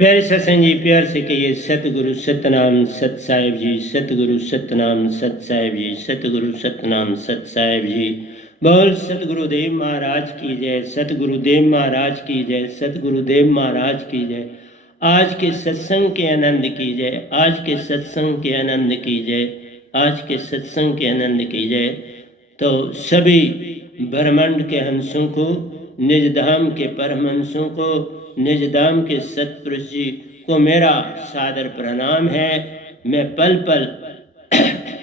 प्यारे सत्संग जी, प्यार से कहिए सतगुरु सतनाम सत साहिब जी, सतगुरु सतनाम सत साहिब जी, सतगुरु सतनाम सत साहिब जी। बोल सतगुरुदेव महाराज की जय, सतगुरुदेव महाराज की जय, सतगुरुदेव महाराज की जय। आज के सत्संग के आनंद की जय, आज के सत्संग के आनंद की जय, आज के सत्संग के आनंद की जय। तो सभी ब्रह्मांड के हंसों को, निज धाम के परमहंसों को, निज धाम के सतपुरुष जी को मेरा सादर प्रणाम है। मैं पल पल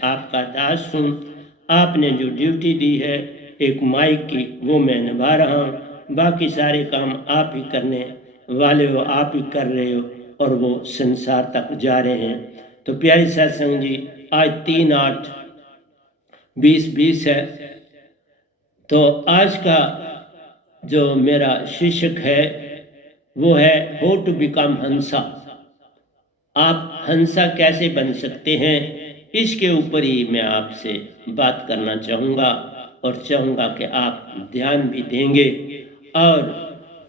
आपका दास हूँ। आपने जो ड्यूटी दी है एक माइक की, वो मैं निभा रहा हूँ। बाकी सारे काम आप ही करने वाले हो, आप ही कर रहे हो और वो संसार तक जा रहे हैं। तो प्यारी सत्संग जी, आज 3/8/2020 है। तो आज का जो मेरा शीर्षक है वो है हाउ टू बिकम हंसा। आप हंसा कैसे बन सकते हैं, इसके ऊपर ही मैं आपसे बात करना चाहूँगा और चाहूँगा कि आप ध्यान भी देंगे। और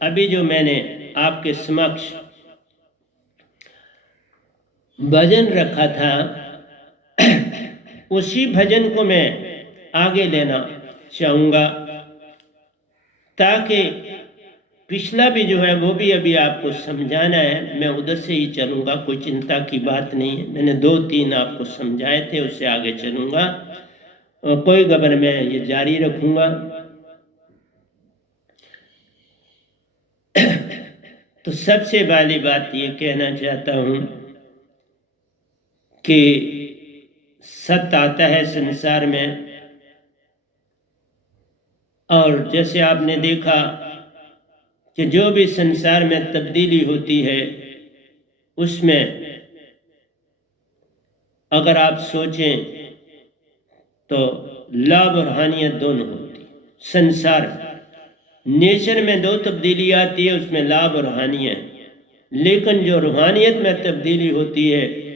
अभी जो मैंने आपके समक्ष भजन रखा था उसी भजन को मैं आगे लेना चाहूँगा, ताकि पिछला भी जो है वो भी अभी आपको समझाना है। मैं उधर से ही चलूँगा, कोई चिंता की बात नहीं है। मैंने 2-3 आपको समझाए थे, उससे आगे चलूँगा और कोई गबर मैं ये जारी रखूँगा। तो सबसे पहली बात ये कहना चाहता हूँ कि सत्य आता है संसार में, और जैसे आपने देखा कि जो भी संसार में तब्दीली होती है उसमें अगर आप सोचें तो लाभ और हानियत दोनों होती। संसार नेचर में 2 तब्दीली आती है, उसमें लाभ और हानियत। लेकिन जो रूहानियत में तब्दीली होती है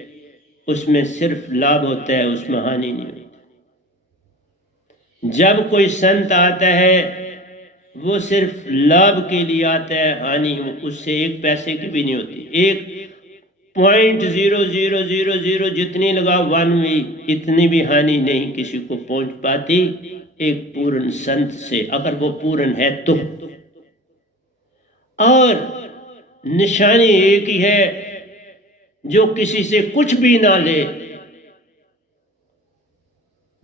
उसमें सिर्फ लाभ होता है, उसमें हानि नहीं होती। जब कोई संत आता है वो सिर्फ लाभ के लिए आता है, हानि उससे 1 पैसे की भी नहीं होती। 1.0000 जितनी लगा 1 भी, इतनी भी हानि नहीं किसी को पहुंच पाती एक पूर्ण संत से, अगर वो पूर्ण है तो। और निशानी एक ही है, जो किसी से कुछ भी ना ले।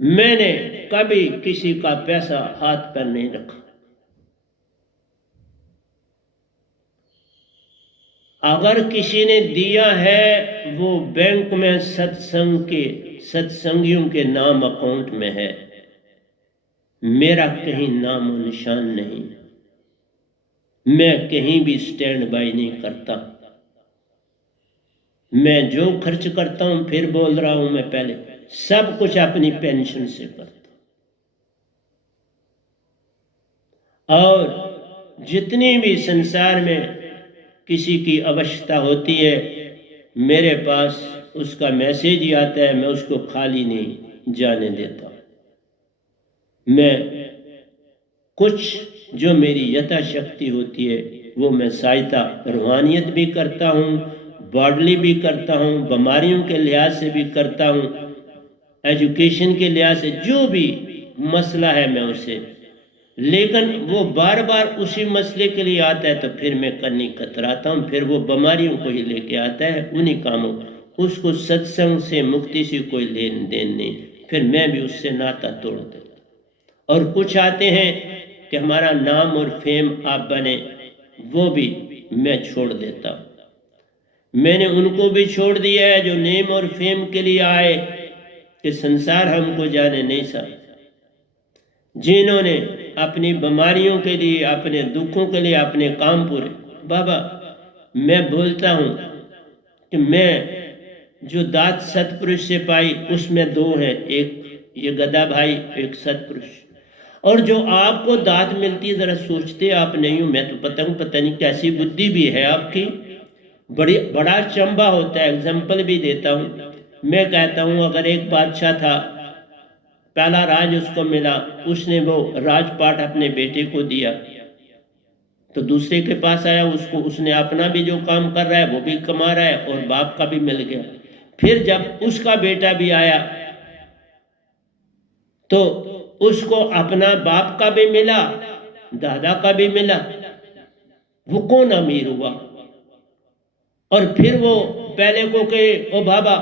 मैंने कभी किसी का पैसा हाथ पर नहीं रखा। अगर किसी ने दिया है वो बैंक में सत्संगियों के नाम अकाउंट में है, मेरा कहीं नाम और निशान नहीं। मैं कहीं भी स्टैंड बाय नहीं करता। मैं जो खर्च करता हूं, फिर बोल रहा हूं, मैं पहले सब कुछ अपनी पेंशन से करता। और जितनी भी संसार में किसी की आवश्यकता होती है, मेरे पास उसका मैसेज ही आता है, मैं उसको खाली नहीं जाने देता। मैं कुछ जो मेरी यथाशक्ति होती है वो मैं सहायता रूहानियत भी करता हूँ, बॉडली भी करता हूँ, बीमारियों के लिहाज से भी करता हूँ, एजुकेशन के लिहाज से जो भी मसला है मैं उसे। लेकिन वो बार बार उसी मसले के लिए आता है तो फिर मैं करनी कतराता हूँ, फिर वो बीमारियों को ही लेके आता है, उन्हीं कामों। उसको सत्संग से मुक्ति से कोई लेन देन नहीं, फिर मैं भी उससे नाता तोड़ देता। और कुछ आते हैं कि हमारा नाम और फेम आप बने, वो भी मैं छोड़ देता हूँ। मैंने उनको भी छोड़ दिया है जो नेम और फेम के लिए आए कि संसार हमको जाने नहीं सकता। जिन्होंने अपनी बीमारियों के लिए, अपने दुखों के लिए अपने काम पूरे। बाबा मैं बोलता हूँ कि मैं जो दात सतपुरुष से पाई उसमें 2 हैं, एक ये गदा भाई, एक सतपुरुष। और जो आपको दात मिलती है जरा सोचते आप नहीं हो। मैं तो पता नहीं कैसी बुद्धि भी है आपकी, बड़ा चंबा होता है। एग्जाम्पल भी देता हूँ। मैं कहता हूँ अगर एक बादशाह था, पहला राज उसको मिला, उसने वो राजपाट अपने बेटे को दिया, तो दूसरे के पास आया, उसको उसने अपना भी जो काम कर रहा है वो भी कमा रहा है और बाप का भी मिल गया। फिर जब उसका बेटा भी आया तो उसको अपना बाप का भी मिला, दादा का भी मिला। वो कौन अमीर हुआ? और फिर वो पहले को कहे ओ बाबा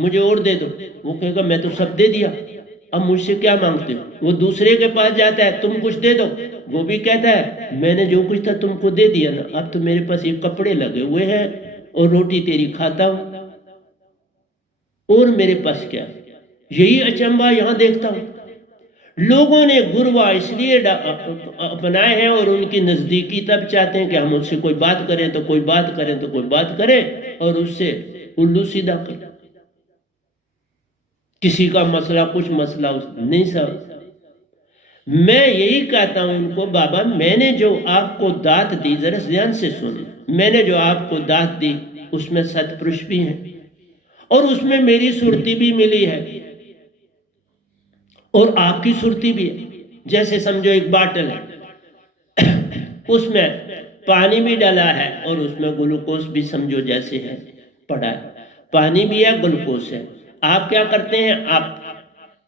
मुझे और दे दो, वो कहेगा मैं तो सब दे दिया, अब मुझसे क्या मांगते हो? वो दूसरे के पास जाता है, तुम कुछ दे दो, वो भी कहता है मैंने जो कुछ था तुमको दे दिया ना, अब तो मेरे पास ये कपड़े लगे हुए हैं और रोटी तेरी खाता हूं, और मेरे पास क्या? यही अचंभा यहां देखता हूं। लोगों ने गुरवा इसलिए अपनाए हैं और उनकी नजदीकी तब चाहते हैं कि हम उससे कोई बात करें तो कोई बात करें तो कोई बात करें और उससे उल्लू सीधा करें। किसी का मसला कुछ मसला नहीं साहब। मैं यही कहता हूं उनको, बाबा मैंने जो आपको दात दी, जरा ध्यान से सुने, मैंने जो आपको दात दी उसमें सतपुरुष भी हैं और उसमें मेरी सुरती भी मिली है और आपकी सुरती भी है। जैसे समझो एक बाटल है, उसमें पानी भी डाला है और उसमें ग्लूकोज भी समझो जैसे है पड़ा है, पानी भी है ग्लूकोज है। आप क्या करते हैं? आप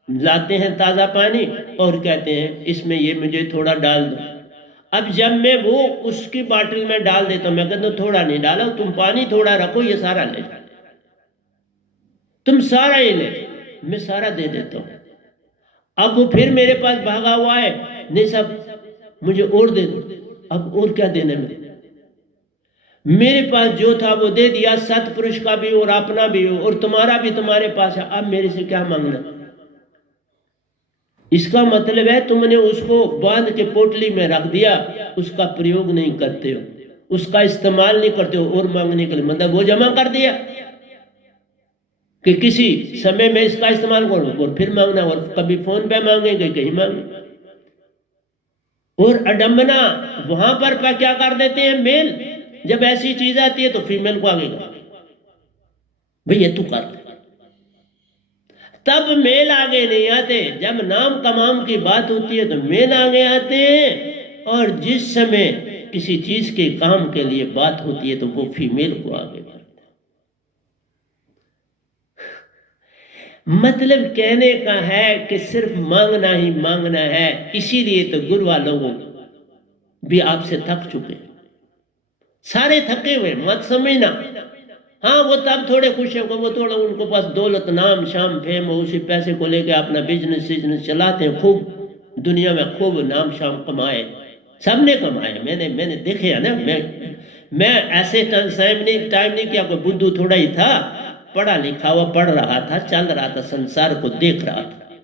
लाते हैं ताज़ा पानी और कहते हैं इसमें ये मुझे थोड़ा डाल दो। अब जब मैं वो उसकी बाटल में डाल देता हूं, मैं कहता हूं थोड़ा नहीं डालो, तुम पानी थोड़ा रखो, ये सारा ले जाओ, तुम सारा ही ले, मैं सारा दे देता हूं। अब वो फिर मेरे पास भागा हुआ है, नहीं साहब मुझे और दे दो। अब और क्या देने में? मेरे पास जो था वो दे दिया, सतपुरुष का भी और अपना भी और तुम्हारा भी तुम्हारे पास है, अब मेरे से क्या मांगना? इसका मतलब है तुमने उसको बांध के पोटली में रख दिया, उसका प्रयोग नहीं करते हो, उसका इस्तेमाल नहीं करते हो, और मांगने के लिए मतलब वो जमा कर दिया कि किसी समय में इसका इस्तेमाल करो और फिर मांगना, और कभी फोन पे मांगेंगे कहीं मांगेंगे। और अडम्बना वहां पर क्या कर देते हैं, मेल जब ऐसी चीज आती है तो फीमेल को आगे भैया तू कर, तब मेल आगे नहीं आते। जब नाम कमाम की बात होती है तो मेल आगे आते हैं, और जिस समय किसी चीज के काम के लिए बात होती है तो वो फीमेल को आगे बढ़ता है। मतलब कहने का है कि सिर्फ मांगना ही मांगना है। इसीलिए तो गुरु वालों भी आपसे थक चुके, सारे थके हुए, मत समझना। हाँ वो तब थोड़े खुश हैं, वो थोड़ा उनको पास दौलत नाम शाम फेम, उसी पैसे को लेके अपना बिजनेस चलाते हैं, खूब दुनिया में खूब नाम शाम कमाए, सबने कमाए, मैंने देखे है ना। मैं ऐसे टाइम नहीं किया, कोई बुद्धू थोड़ा ही था, पढ़ा लिखा हुआ, पढ़ रहा था, चल रहा था, संसार को देख रहा था,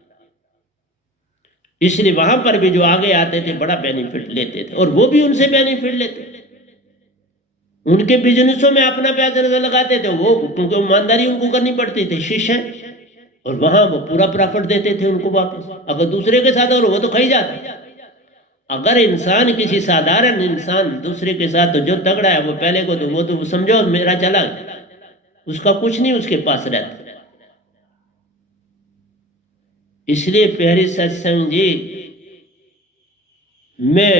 इसलिए वहां पर भी जो आगे आते थे बड़ा बेनिफिट लेते थे और वो भी उनसे बेनिफिट लेते थे। उनके बिजनेसों में अपना पैसा लगाते थे वो, क्योंकि ईमानदारी उनको करनी पड़ती थी, शिष्य, और वहां वो पूरा प्रॉफिट देते थे उनको वापस। अगर दूसरे के साथ और वो तो खाई जाता। अगर इंसान किसी साधारण इंसान दूसरे के साथ तो जो तगड़ा है वो पहले को तो वो तो समझो मेरा चला, उसका कुछ नहीं उसके पास रहता। इसलिए प्यारे सत्संग जी, मैं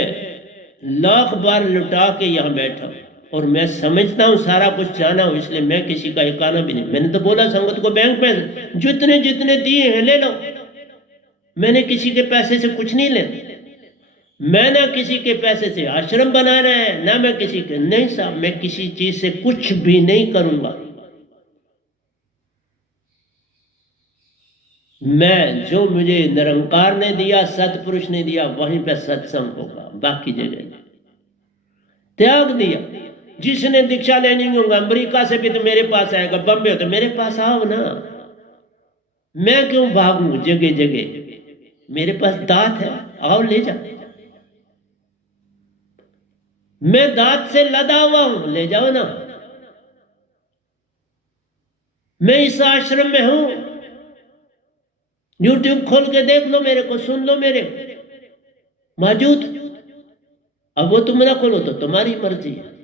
लाख बार लुटा के यहां बैठा हूं और मैं समझता हूं सारा कुछ जाना हूं, इसलिए मैं किसी का एकाना भी नहीं। मैंने तो बोला संगत को बैंक पे जितने जितने दिए हैं ले लो, मैंने किसी के पैसे से कुछ नहीं लेना। मैं ना किसी के पैसे से आश्रम बनाना है, ना मैं किसी के, नहीं साहब मैं किसी चीज से कुछ भी नहीं करूंगा। मैं जो मुझे निरंकार ने दिया, सतपुरुष ने दिया, वहीं पे सत्संग होगा, बाकी जगह त्याग दिया। जिसने दीक्षा लेनी होगा अमेरिका से भी तो मेरे पास आएगा, बम्बे हो तो मेरे पास आओ ना, मैं क्यों भागूं जगह जगह, मेरे पास दात है, आओ ले जा। मैं दात से लदा हुआ हूं, ले जाओ ना। मैं इस आश्रम में हूं, यूट्यूब खोल के देख लो मेरे को, सुन लो मेरे मौजूद। अब वो तुम ना खोलो तो तुम्हारी मर्जी है।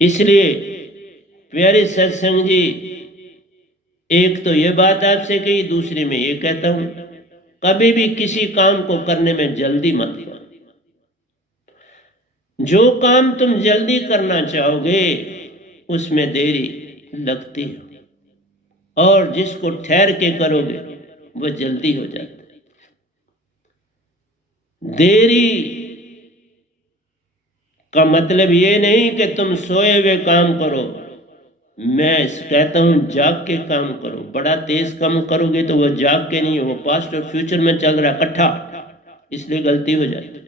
इसलिए प्यारे सत्संग जी, एक तो ये बात आपसे कही, दूसरी में ये कहता हूं कभी भी किसी काम को करने में जल्दी मत करो। जो काम तुम जल्दी करना चाहोगे उसमें देरी लगती है, और जिसको ठहर के करोगे वो जल्दी हो जाता है। देरी का मतलब ये नहीं कि तुम सोए हुए काम करो, मैं कहता हूं जाग के काम करो। बड़ा तेज काम करोगे तो वो जाग के नहीं, वो पास्ट और फ्यूचर में चल रहा इकट्ठा, इसलिए गलती हो जाती है।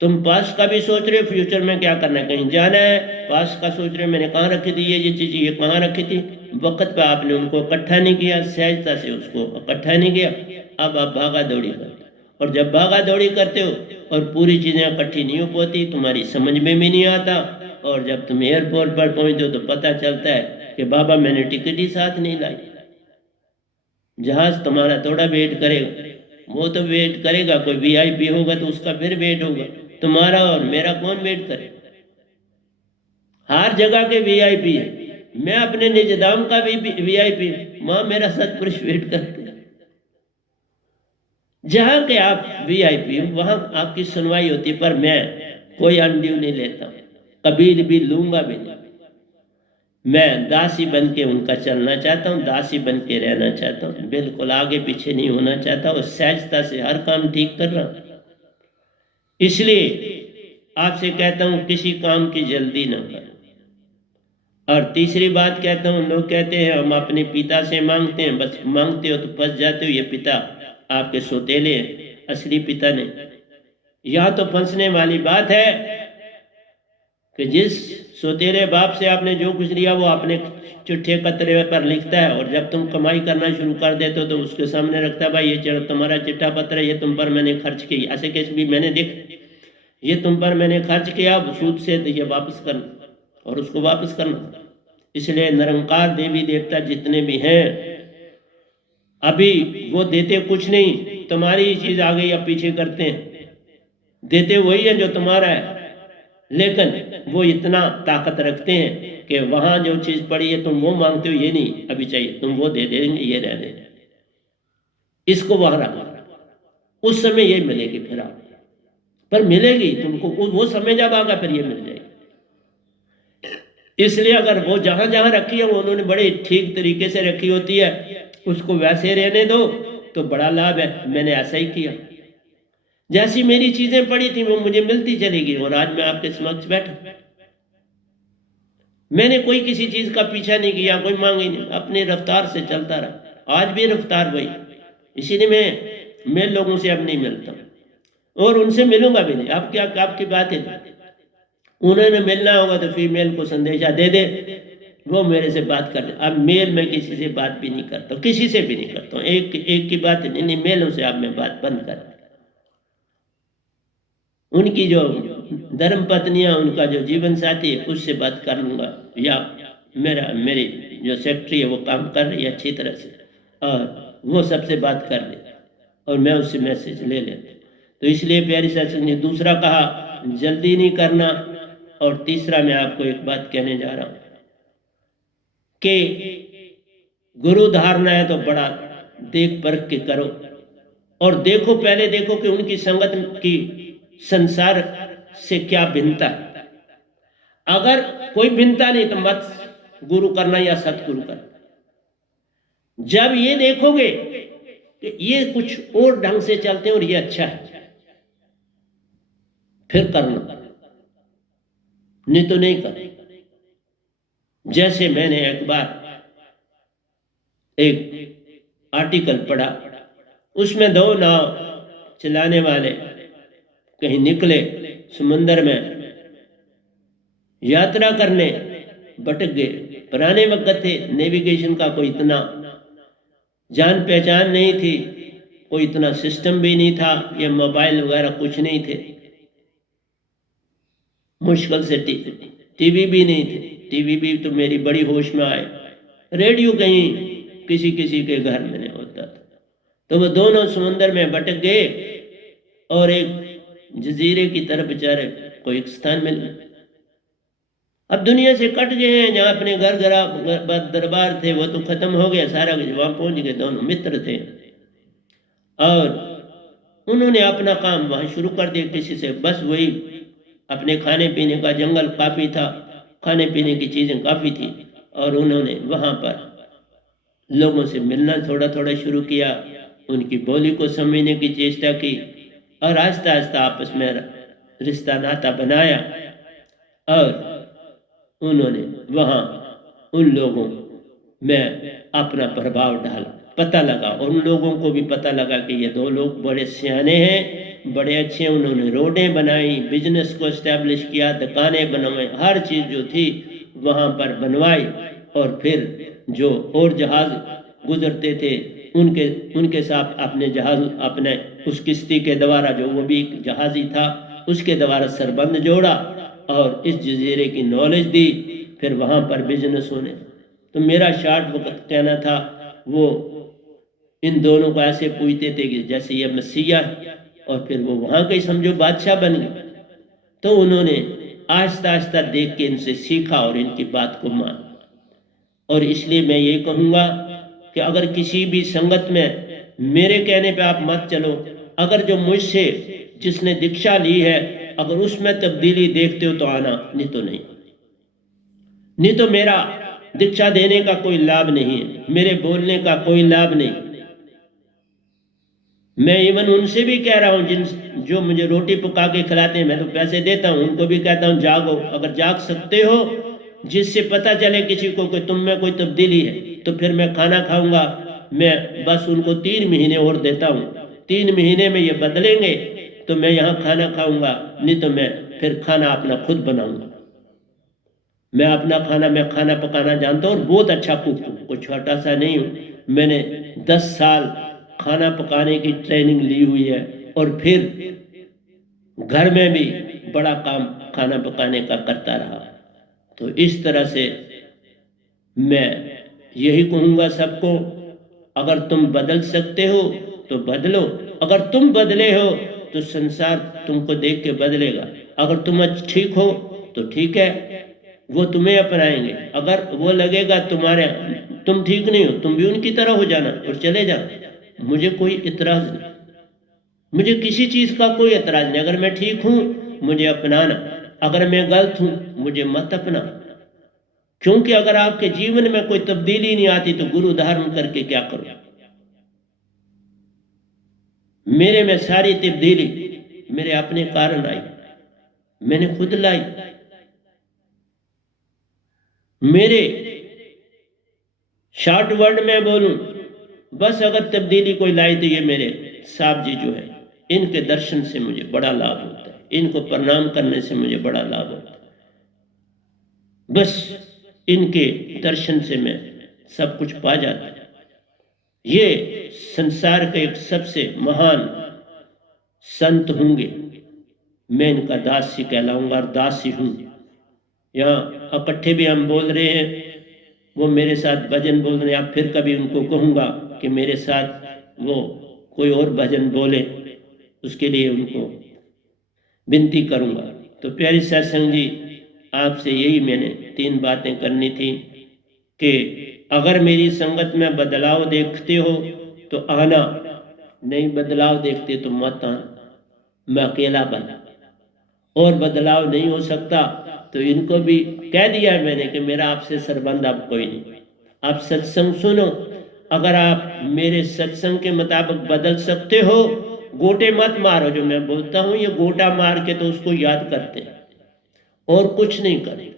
तुम पास्ट का भी सोच रहे हो, फ्यूचर में क्या करना है, कहीं जाना है, पास्ट का सोच रहे हो मैंने कहाँ रखी थी ये चीज, ये कहाँ रखी थी, वक्त पे आपने उनको इकट्ठा नहीं किया, सहजता से उसको इकट्ठा नहीं किया, अब आप भागा दौड़ी करते हो। और जब भागा दौड़ी करते हो और पूरी चीजें इकट्ठी नहीं हो पाती, तुम्हारी समझ में भी नहीं आता, और जब तुम एयरपोर्ट पर पहुंचते हो तो पता चलता है कि बाबा मैंने टिकट ही साथ नहीं लाई। जहाज तुम्हारा थोड़ा वेट करेगा, वो तो वेट करेगा, कोई वीआईपी होगा तो उसका फिर वेट होगा, तुम्हारा और मेरा कौन वेट करे। हर जगह के वीआईपी है, मैं अपने निजधाम का भी वीआईपी, वहां मेरा सतपुरुष वेट करते हैं। जहां के आप वीआईपी वहां आपकी सुनवाई होती है, पर मैं कोई अनड्यू नहीं लेता, कभी भी लूंगा भी नहीं। मैं दासी बन के उनका चलना चाहता हूँ, दासी बन के रहना चाहता हूँ, बिल्कुल आगे पीछे नहीं होना चाहता, और सहजता से हर काम ठीक कर रहा हूँ। इसलिए आपसे कहता हूँ किसी काम की जल्दी न करो। और तीसरी बात कहता हूँ, लोग कहते हैं हम अपने पिता से मांगते हैं, बस मांगते हो तो फंस जाते हो, ये पिता आपके सौतेले हैं, असली पिता नहीं। यह तो फंसने वाली बात है कि जिस सौतेले बाप से आपने जो कुछ लिया वो अपने चिट्ठे कतरे पर लिखता है, और जब तुम कमाई करना शुरू कर देते हो तो उसके सामने रखता है, भाई ये तुम्हारा चिट्ठा पत्र है, ये तुम पर मैंने खर्च किया, ऐसे केस भी मैंने देख, ये तुम पर मैंने खर्च किया सूद से, तो ये वापस करना और उसको वापस करना। इसलिए निरंकार देवी देवता जितने भी हैं अभी वो देते कुछ नहीं, तुम्हारी चीज आ गई अब पीछे करते हैं, देते वही है जो तुम्हारा है, लेकिन वो इतना ताकत रखते हैं कि वहां जो चीज पड़ी है तुम वो मांगते हो, ये नहीं अभी चाहिए, तुम वो दे देंगे, ये रह देंगे, इसको वहां रखना, उस समय ये मिलेगी, फिर आप पर मिलेगी तुमको, वो समय जब आगा फिर ये मिल जाएगी। इसलिए अगर वो जहां जहां रखी है वो उन्होंने बड़े ठीक तरीके से रखी होती है, उसको वैसे रहने दो तो बड़ा लाभ है। मैंने ऐसा ही किया, जैसी मेरी चीजें पड़ी थी वो मुझे मिलती चली गई, और आज मैं आपके समक्ष बैठा। मैंने कोई किसी चीज का पीछा नहीं किया, कोई मांग ही नहीं, अपनी रफ्तार से चलता रहा, आज भी रफ्तार वही। इसीलिए मैं लोगों से अब नहीं मिलता और उनसे मिलूंगा भी नहीं। अब क्या आपकी बात है, उन्होंने मिलना होगा तो फीमेल को संदेशा दे दे, वो मेरे से बात कर ले। अब मेल में किसी से बात भी नहीं करता, किसी से भी नहीं करता हूँ, एक की बात नहीं, मेलों से अब मैं बात बंद कर। उनकी जो धर्म पत्नियां, उनका जो जीवन साथी है उससे बात कर लूंगा, या मेरी जो सेक्रेटरी है वो काम कर रही है अच्छी तरह से, और वो सबसे बात कर ले और मैं उससे मैसेज ले लेता। तो इसलिए प्यारी सत्संग ने दूसरा कहा जल्दी नहीं करना, और तीसरा मैं आपको एक बात कहने जा रहा हूं कि गुरु धारना है तो बड़ा देख परख के करो, और देखो पहले देखो कि उनकी संगत की संसार से क्या भिन्नता है। अगर कोई भिन्नता नहीं तो मत गुरु करना या सतगुरु करना। जब ये देखोगे कि ये कुछ और ढंग से चलते हैं और ये अच्छा है, फिर करना, नहीं तो नहीं करना। जैसे मैंने एक बार एक आर्टिकल पढ़ा, उसमें 2 नाव चलाने वाले कहीं निकले समुद्र में यात्रा करने, भटक गए। पुराने वक्त थे, नेविगेशन का कोई इतना जान पहचान नहीं थी, कोई इतना सिस्टम भी नहीं था, ये मोबाइल वगैरह कुछ नहीं थे, मुश्किल से टीवी भी नहीं थे। टीवी भी तो मेरी बड़ी होश में आए, रेडियो कहीं किसी किसी के घर में नहीं होता था। तो वो दोनों समुद्र में भटक गए और एक जजीरे की तरफ बेचारे कोई एक स्थान मिल गए। अब दुनिया से कट गए हैं, जहाँ अपने घर दरबार थे वो तो खत्म हो गया सारा, वहां पहुंच गए। दोनों मित्र थे और उन्होंने अपना काम वहां शुरू कर दिया, किसी से बस वही अपने खाने पीने का जंगल काफ़ी था, खाने पीने की चीज़ें काफ़ी थी, और उन्होंने वहाँ पर लोगों से मिलना थोड़ा थोड़ा शुरू किया, उनकी बोली को समझने की चेष्टा की, और आहिस्ता आहिस्ता आपस में रिश्ता नाता बनाया, और उन्होंने वहाँ उन लोगों में अपना प्रभाव डाला। पता लगा, और उन लोगों को भी पता लगा कि ये दो लोग बड़े सियाने हैं, बड़े अच्छे हैं। उन्होंने रोडें बनाई, बिजनेस को इस्टेब्लिश किया, दुकानें बनवाई, हर चीज़ जो थी वहाँ पर बनवाई, और फिर जो और जहाज़ गुजरते थे उनके साथ अपने जहाज़, अपने उस किश्ती के द्वारा, जो वो भी एक जहाज़ ही था, उसके द्वारा सरबंद जोड़ा और इस जजीरे की नॉलेज दी। फिर वहाँ पर बिजनेस होने। तो मेरा शार्ट वक्त कहना था, वो इन दोनों को ऐसे पूछते थे कि जैसे ये मसीहा है, और फिर वो वहाँ के समझो बादशाह बन गए। तो उन्होंने आहिस्ता आहिस्ता देख के इनसे सीखा और इनकी बात को माना। और इसलिए मैं ये कहूँगा कि अगर किसी भी संगत में मेरे कहने पे आप मत चलो। अगर जो मुझसे जिसने दीक्षा ली है, अगर उसमें तब्दीली देखते हो तो आना, नहीं तो नहीं। नहीं तो मेरा दीक्षा देने का कोई लाभ नहीं है, मेरे बोलने का कोई लाभ नहीं। मैं इवन उनसे भी कह रहा हूँ जो मुझे रोटी पका के खिलाते हैं, मैं तो पैसे देता हूँ, उनको भी कहता हूँ जागो। अगर जाग सकते हो, जिससे पता चले किसी को कि तुम में कोई तब्दीली है, तो फिर मैं खाना खाऊंगा। मैं बस उनको 3 महीने और देता हूँ, 3 महीने में ये बदलेंगे तो मैं यहाँ खाना खाऊंगा, नहीं तो मैं फिर खाना अपना खुद बनाऊंगा। मैं अपना खाना, मैं खाना पकाना जानता हूँ और बहुत अच्छा कुक हूँ, कोई छोटा सा नहीं हूँ। मैंने 10 साल खाना पकाने की ट्रेनिंग ली हुई है, और फिर घर में भी बड़ा काम खाना पकाने का करता रहा। तो इस तरह से मैं यही कहूँगा सबको, अगर तुम बदल सकते हो तो बदलो। अगर तुम बदले हो तो संसार तुमको देख के बदलेगा। अगर तुम ठीक हो तो ठीक है, वो तुम्हें अपनाएंगे। अगर वो लगेगा तुम ठीक नहीं हो, तुम भी उनकी तरह हो जाना और चले जाना। मुझे कोई इतराज नहीं, मुझे किसी चीज़ का कोई एतराज नहीं। अगर मैं ठीक हूँ मुझे अपनाना, अगर मैं गलत हूँ मुझे मत अपना। क्योंकि अगर आपके जीवन में कोई तब्दीली नहीं आती तो गुरु धारण करके क्या करो। मेरे में सारी तब्दीली मेरे अपने कारण आई, मैंने खुद लाई। मेरे शॉर्ट वर्ड में बोलूं, बस अगर तब्दीली कोई लाई तो ये मेरे साहब जी जो है, इनके दर्शन से मुझे बड़ा लाभ होता है, इनको प्रणाम करने से मुझे बड़ा लाभ होता है। बस इनके दर्शन से मैं सब कुछ पा जाता। ये संसार के एक सबसे महान संत होंगे, मैं इनका दासी कहलाऊंगा और दासी हूँ। यहाँ इकट्ठे भी हम बोल रहे हैं, वो मेरे साथ भजन बोल रहे हैं। अब फिर कभी उनको कहूँगा कि मेरे साथ वो कोई और भजन बोले, उसके लिए उनको विनती करूँगा। तो प्यारे सत्संग जी, आपसे यही मैंने 3 बातें करनी थी कि अगर मेरी संगत में बदलाव देखते हो तो आना, नहीं बदलाव देखते तो मत आना। मैं अकेला बना और बदलाव नहीं हो सकता, तो इनको भी कह दिया है मैंने कि मेरा आपसे संबंध अब कोई नहीं। आप सत्संग सुनो, अगर आप मेरे सत्संग के मुताबिक बदल सकते हो, गोटे मत मारो। जो मैं बोलता हूँ ये गोटा मार के तो उसको याद करते हैं और कुछ नहीं करें।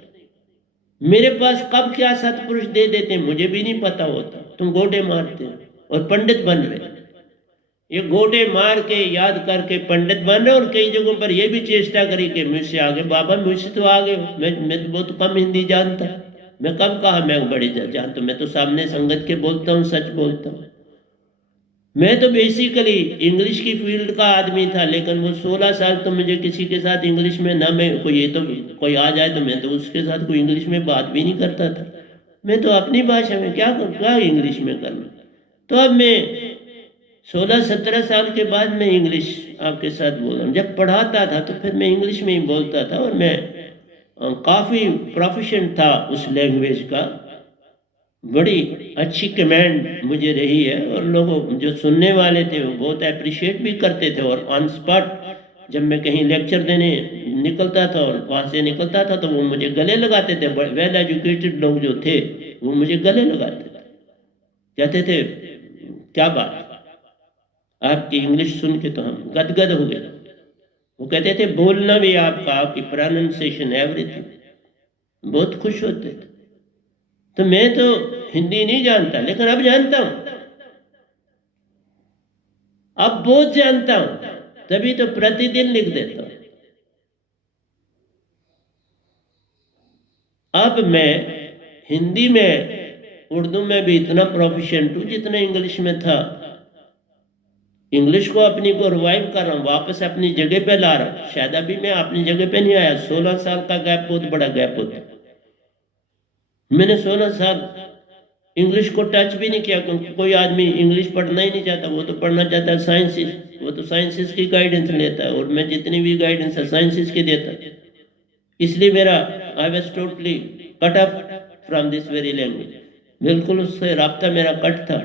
मेरे पास कब क्या सत्पुरुष दे देते मुझे भी नहीं पता होता, तुम गोटे मारते हो और पंडित बन रहे। ये गोटे मार के याद करके पंडित बन रहे, और कई जगहों पर ये भी चेष्टा करी कि मुझसे आगे। बाबा मुझसे तो आगे हो, मैं तो बहुत कम हिंदी जानता, मैं कब कहा मैं बड़ी जानता। मैं तो सामने संगत के बोलता हूँ, सच बोलता हूँ। मैं तो बेसिकली इंग्लिश की फील्ड का आदमी था, लेकिन वो 16 साल तो मुझे किसी के साथ इंग्लिश में ना, मैं कोई ये तो कोई आ जाए तो मैं तो उसके साथ कोई इंग्लिश में बात भी नहीं करता था। मैं तो अपनी भाषा में क्या इंग्लिश में करना। तो अब मैं 16-17 साल के बाद मैं इंग्लिश आपके साथ बोल रहा हूँ। जब पढ़ाता था तो फिर मैं इंग्लिश में ही बोलता था, और मैं काफ़ी प्रोफिशिएंट था उस लैंग्वेज का। बड़ी अच्छी कमेंड मुझे रही है, और लोगों जो सुनने वाले थे वो बहुत अप्रिशिएट भी करते थे, और ऑन स्पॉट जब मैं कहीं लेक्चर देने निकलता था और वहाँ से निकलता था तो वो मुझे गले लगाते थे। वेल एजुकेटेड लोग जो थे वो मुझे गले लगाते थे, कहते थे क्या बात, आपकी इंग्लिश सुन के तो हम गदगद हो गए। वो कहते थे बोलना भी आपका, आपकी प्रोनाउंसिएशन, एवरीथिंग, बहुत खुश होते थे। तो मैं तो हिंदी नहीं जानता, लेकिन अब जानता हूं, अब बहुत जानता हूं, तभी तो प्रतिदिन लिख देता हूं। अब मैं हिंदी में, उर्दू में भी इतना प्रोफिशिएंट हूं जितना इंग्लिश में था। इंग्लिश को अपनी को रिवाइव कर रहा हूँ, वापस अपनी जगह पे ला रहा हूँ। शायद अभी मैं अपनी जगह पे नहीं आया। 16 साल का गैप बहुत बड़ा गैप होता है। मैंने 16 साल इंग्लिश को टच भी नहीं किया, क्योंकि कोई आदमी इंग्लिश पढ़ना ही नहीं चाहता, वो तो पढ़ना चाहता है साइंसेस, वो तो साइंसेस की गाइडेंस लेता है, और मैं जितनी भी गाइडेंस है साइंसेस की देता। इसलिए मेरा I was totally cut off from this very language, बिल्कुल उससे राब्ता मेरा कट था।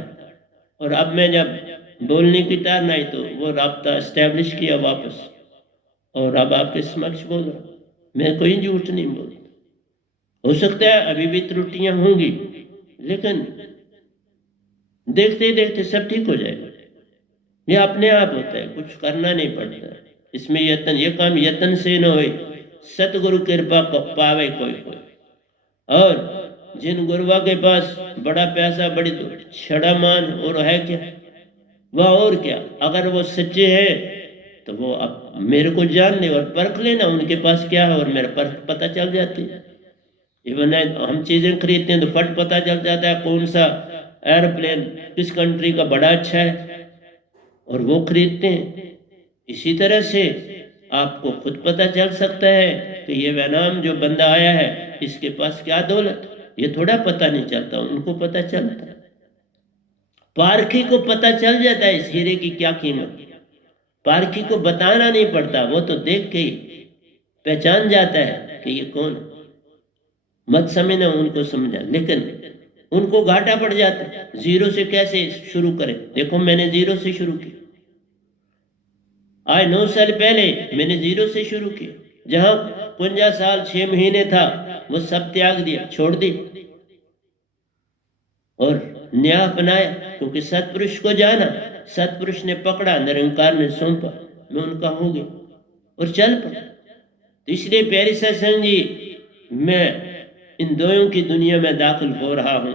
और अब मैं जब बोलने की टर्न आई तो वो राब्ता एस्टेब्लिश किया वापस, और अब आपके समक्ष बोल रहा हूँ। मैं कोई झूठ नहीं बोलता। हो सकता है अभी भी त्रुटियां होंगी, लेकिन देखते देखते सब ठीक हो जाएगा। ये अपने आप होता है, कुछ करना नहीं पड़ता। इसमें यत्न, ये काम यत्न से न होए, सतगुरु कृपा पावे कोई कोई। और जिन गुरुआ के पास बड़ा पैसा, बड़ी छड़ा मान, और है क्या वह, और क्या, अगर वो सच्चे हैं तो वो अब मेरे को जान ले और परख लेना उनके पास क्या है, और मेरा परख पता चल जाती है। इवन हम चीज़ें खरीदते हैं तो फट पता चल जाता है कौन सा एयरप्लेन किस कंट्री का बड़ा अच्छा है, और वो खरीदते हैं। इसी तरह से आपको खुद पता चल सकता है कि ये वनाम जो बंदा आया है इसके पास क्या दौलत, ये थोड़ा पता नहीं चलता, उनको पता चलता है। पारखी को पता चल जाता है इस हीरे की क्या कीमत। पारखी को बताना नहीं पड़ता, वो तो देख के ही पहचान जाता है कि ये कौन। मत समझना उनको समझा, लेकिन उनको घाटा पड़ जाता है। जीरो से कैसे शुरू करें? देखो मैंने जीरो से शुरू किया, आज 9 साल पहले मैंने जीरो से शुरू किया। जहां 50 साल 6 महीने था वो सब त्याग दिया, छोड़ दी, और नया अपनाया। क्योंकि सतपुरुष को जाना, सतपुरुष ने पकड़ा, निरंकार ने सौंपा, मैं उनका हो गया और चल पड़ा। तो इसलिए प्यारे सत्संग जी, मैं इन दोयों की दुनिया में दाखिल हो रहा हूं।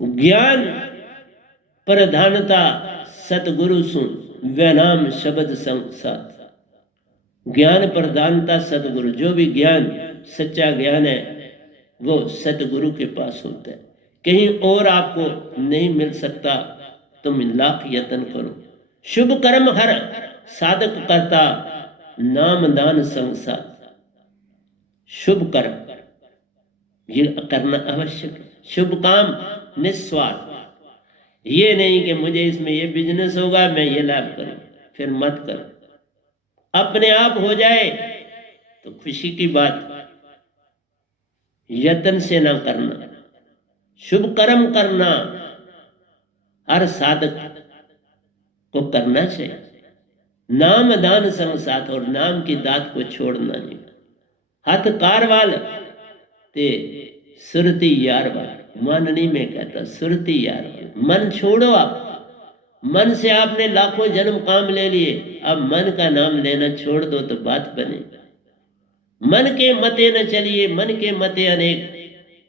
ज्ञान प्रधानता सतगुरु सुन, वैनाम शब्द संसार। ज्ञान प्रधानता सतगुरु, जो भी ज्ञान सच्चा ज्ञान है वो सतगुरु के पास होता है, कहीं और आपको नहीं मिल सकता। तुम लाख यत्न करो। शुभ कर्म हर साधक करता, नाम दान संसार। शुभ कर्म ये करना आवश्यक है। शुभ काम निस्वार्थ, ये नहीं कि मुझे इसमें ये बिजनेस होगा मैं ये लाभ करूं, फिर मत करो। अपने आप हो जाए तो खुशी की बात, यत्न से ना करना। शुभ कर्म करना हर साधक को करना चाहिए। नाम दान संसार, और नाम की दात को छोड़ना नहीं। हथ कारवाल ते सुरती यार वाल, मन नहीं मैं कहता, सुरती यार वाल। मन छोड़ो आप, मन से आपने लाखों जन्म काम ले लिए, अब मन का नाम लेना छोड़ दो तो बात बने। मन के मते न चलिए, मन के मते अनेक,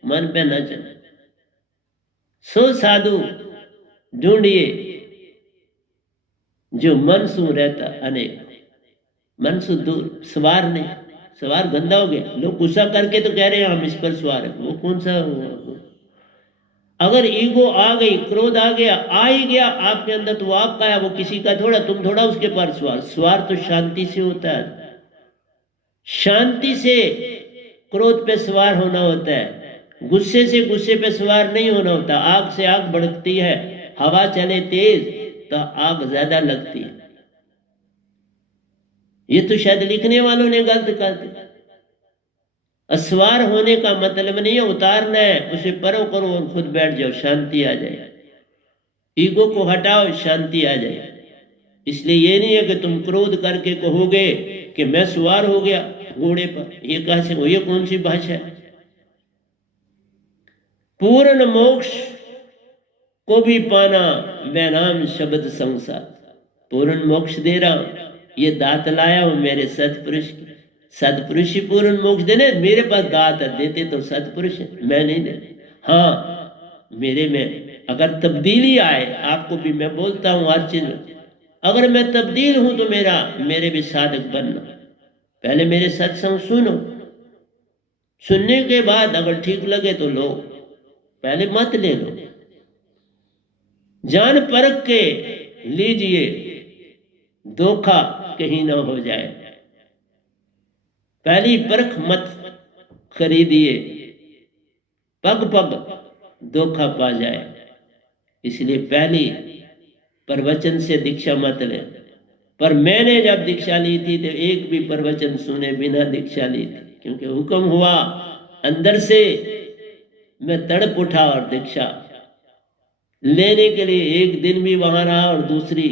मन पे न चले। सो साधु ढूंढिए जो मन सु रहता अनेक। मन से दूर, सवार नहीं। सवार गंदा हो गया, लोग गुस्सा करके तो कह रहे हैं हम इस पर सवार है, वो कौन सा हुआ? अगर ईगो आ गई, क्रोध आ गया, आ ही गया आपके अंदर, तो वो आपका है, वो किसी का थोड़ा, तुम थोड़ा उसके पार सवार। सवार तो शांति से होता है, शांति से क्रोध पे सवार होना होता है, गुस्से से गुस्से पे सवार नहीं होना होता। आग से आग भड़कती है, हवा चले तेज तो आग ज्यादा लगती है। ये तो शायद लिखने वालों ने गलत कर दिया। असवार होने का मतलब नहीं है उतारना है, उसे परो करो और खुद बैठ जाओ, शांति आ जाए। ईगो को हटाओ, शांति आ जाए। इसलिए ये नहीं है कि तुम क्रोध करके कहोगे कि मैं सवार हो गया घोड़े पर, ये कहां से हो, ये कौन सी भाषा है। पूर्ण मोक्ष को भी पाना मैं नाम शब्द संसार। पूर्ण मोक्ष दे रहा हूं, ये दात लाया हूं मेरे सतपुरुष की। सतपुरुष ही पूर्ण मोक्ष देने, मेरे पास दात है, देते तो सतपुरुष है, मैं नहीं देते। हाँ, मेरे में अगर तब्दीली आए, आपको भी मैं बोलता हूं हर चीज में, अगर मैं तब्दील हूं तो मेरे भी साधक बनना। पहले मेरे सत्संग सुनो, सुनने के बाद अगर ठीक लगे तो लो, पहले मत ले लो। जान परख के लीजिए, धोखा कहीं ना हो जाए। पहली परख मत खरीदिए, पग पग धोखा पा जाए। इसलिए पहली प्रवचन से दीक्षा मत ले। पर मैंने जब दीक्षा ली थी तो एक भी प्रवचन सुने बिना दीक्षा ली थी, क्योंकि हुक्म हुआ अंदर से, मैं तड़प उठा और दीक्षा लेने के लिए एक दिन भी वहां रहा और दूसरी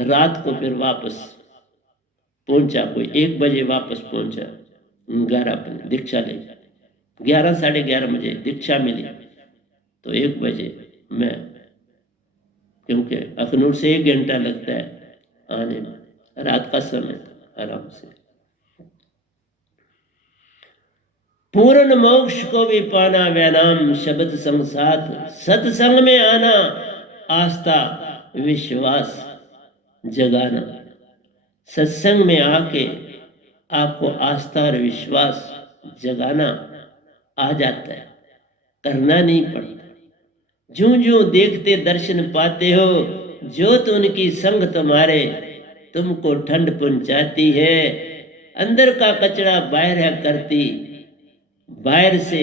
रात को फिर वापस पहुंचा। कोई 1 बजे वापस पहुंचा, 11 बजे दीक्षा ले, 11 साढ़े 11 बजे दीक्षा मिली तो 1 बजे मैं, क्योंकि अखनूर से 1 घंटा लगता है आने में, रात का समय था, आराम से। पूर्ण मोक्ष को भी पाना वह नाम शब्द संसार। सत्संग में आना, आस्था विश्वास जगाना। सत्संग में आके आपको आस्था और विश्वास जगाना आ जाता है, करना नहीं पड़ता। जूं जूं देखते दर्शन पाते हो, ज्योत उनकी संग तुम्हारे तुमको ठंड पहुंचाती है। अंदर का कचरा बाहर है करती, बाहर से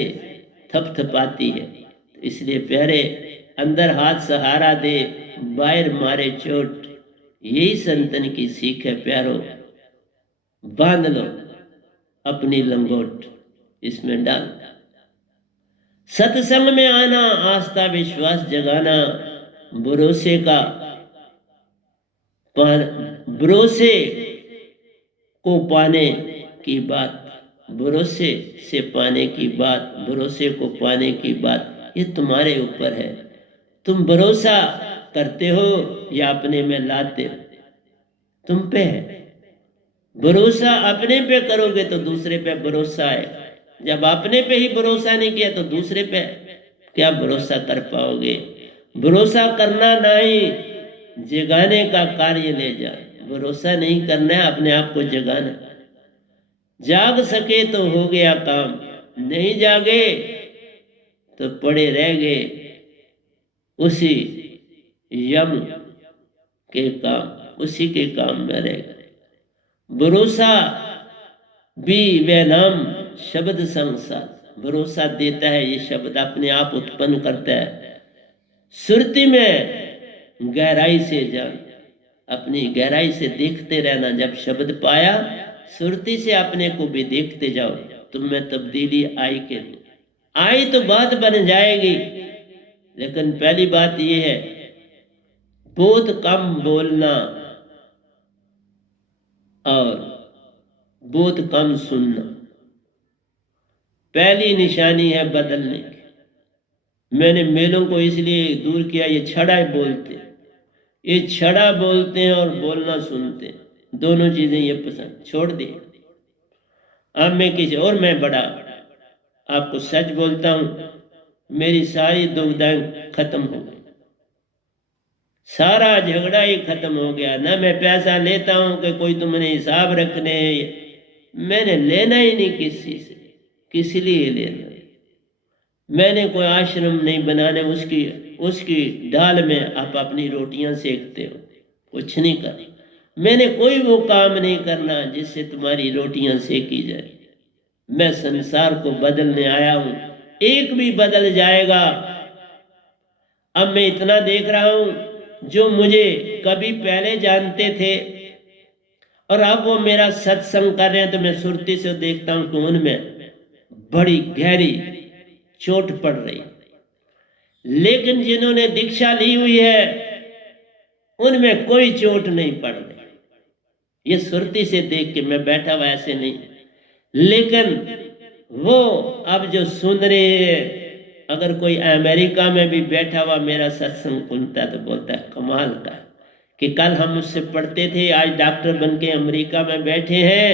थपथपाती है। इसलिए प्यारे, अंदर हाथ सहारा दे, बाहर मारे चोट, यही संतन की सीख है प्यारो। बांध लो अपनी लंगोट, इसमें डाल। सत्संग में आना, आस्था विश्वास जगाना, भरोसे का भरोसे को पाने की बात, भरोसे से पाने की बात, भरोसे को पाने की बात, ये तुम्हारे ऊपर है। तुम भरोसा करते हो या अपने में लाते हो, तुम पे है। भरोसा अपने पे करोगे तो दूसरे पे भरोसा है। जब अपने पे ही भरोसा नहीं किया तो दूसरे पे क्या भरोसा कर पाओगे। भरोसा करना नहीं, जगाने का कार्य ले जा। भरोसा नहीं करना है, अपने आप को जगाना। जाग सके तो हो गया काम, नहीं जागे तो पड़े रह गए उसी यम के काम, उसी के काम में रह गए। भरोसा भी वह नाम शब्द संसार। भरोसा देता है, ये शब्द अपने आप उत्पन्न करता है। सुरती में गहराई से जान, अपनी गहराई से देखते रहना। जब शब्द पाया, सुरती से अपने को भी देखते जाओ, तुम में तब्दीली आई के नहीं आई तो बात बन जाएगी। लेकिन पहली बात यह है, बहुत कम बोलना और बहुत कम सुनना, पहली निशानी है बदलने की। मैंने मेलों को इसलिए दूर किया, ये छड़ा बोलते, ये छड़ा बोलते हैं और बोलना सुनते हैं, दोनों चीजें ये पसंद छोड़ दी। अब मैं किसी और, मैं बड़ा आपको सच बोलता हूं, मेरी सारी दुविधाएं खत्म हो गई, सारा झगड़ा ही खत्म हो गया। ना मैं पैसा लेता हूं कि कोई तुमने हिसाब रखने, मैंने लेना ही नहीं किसी से, किस लिए लेना। मैंने कोई आश्रम नहीं बनाने, उसकी डाल में आप अपनी रोटियां सेकते हो, कुछ नहीं कर। मैंने कोई वो काम नहीं करना जिससे तुम्हारी रोटियां सेकी जाए। मैं संसार को बदलने आया हूं, एक भी बदल जाएगा। अब मैं इतना देख रहा हूं, जो मुझे कभी पहले जानते थे और अब वो मेरा सत्संग कर रहे हैं, तो मैं सुरती से देखता हूं कि उनमें बड़ी गहरी चोट पड़ रही। लेकिन जिन्होंने दीक्षा ली हुई है, उनमें कोई चोट नहीं पड़ रही। ये सुरती से देख के मैं बैठा हुआ ऐसे नहीं, लेकिन वो अब जो सुन रहे हैं, अगर कोई अमेरिका में भी बैठा हुआ मेरा सत्संग सुनता है तो बोलता है कमाल का कि कल हम उससे पढ़ते थे, आज डॉक्टर बन के अमेरिका में बैठे हैं,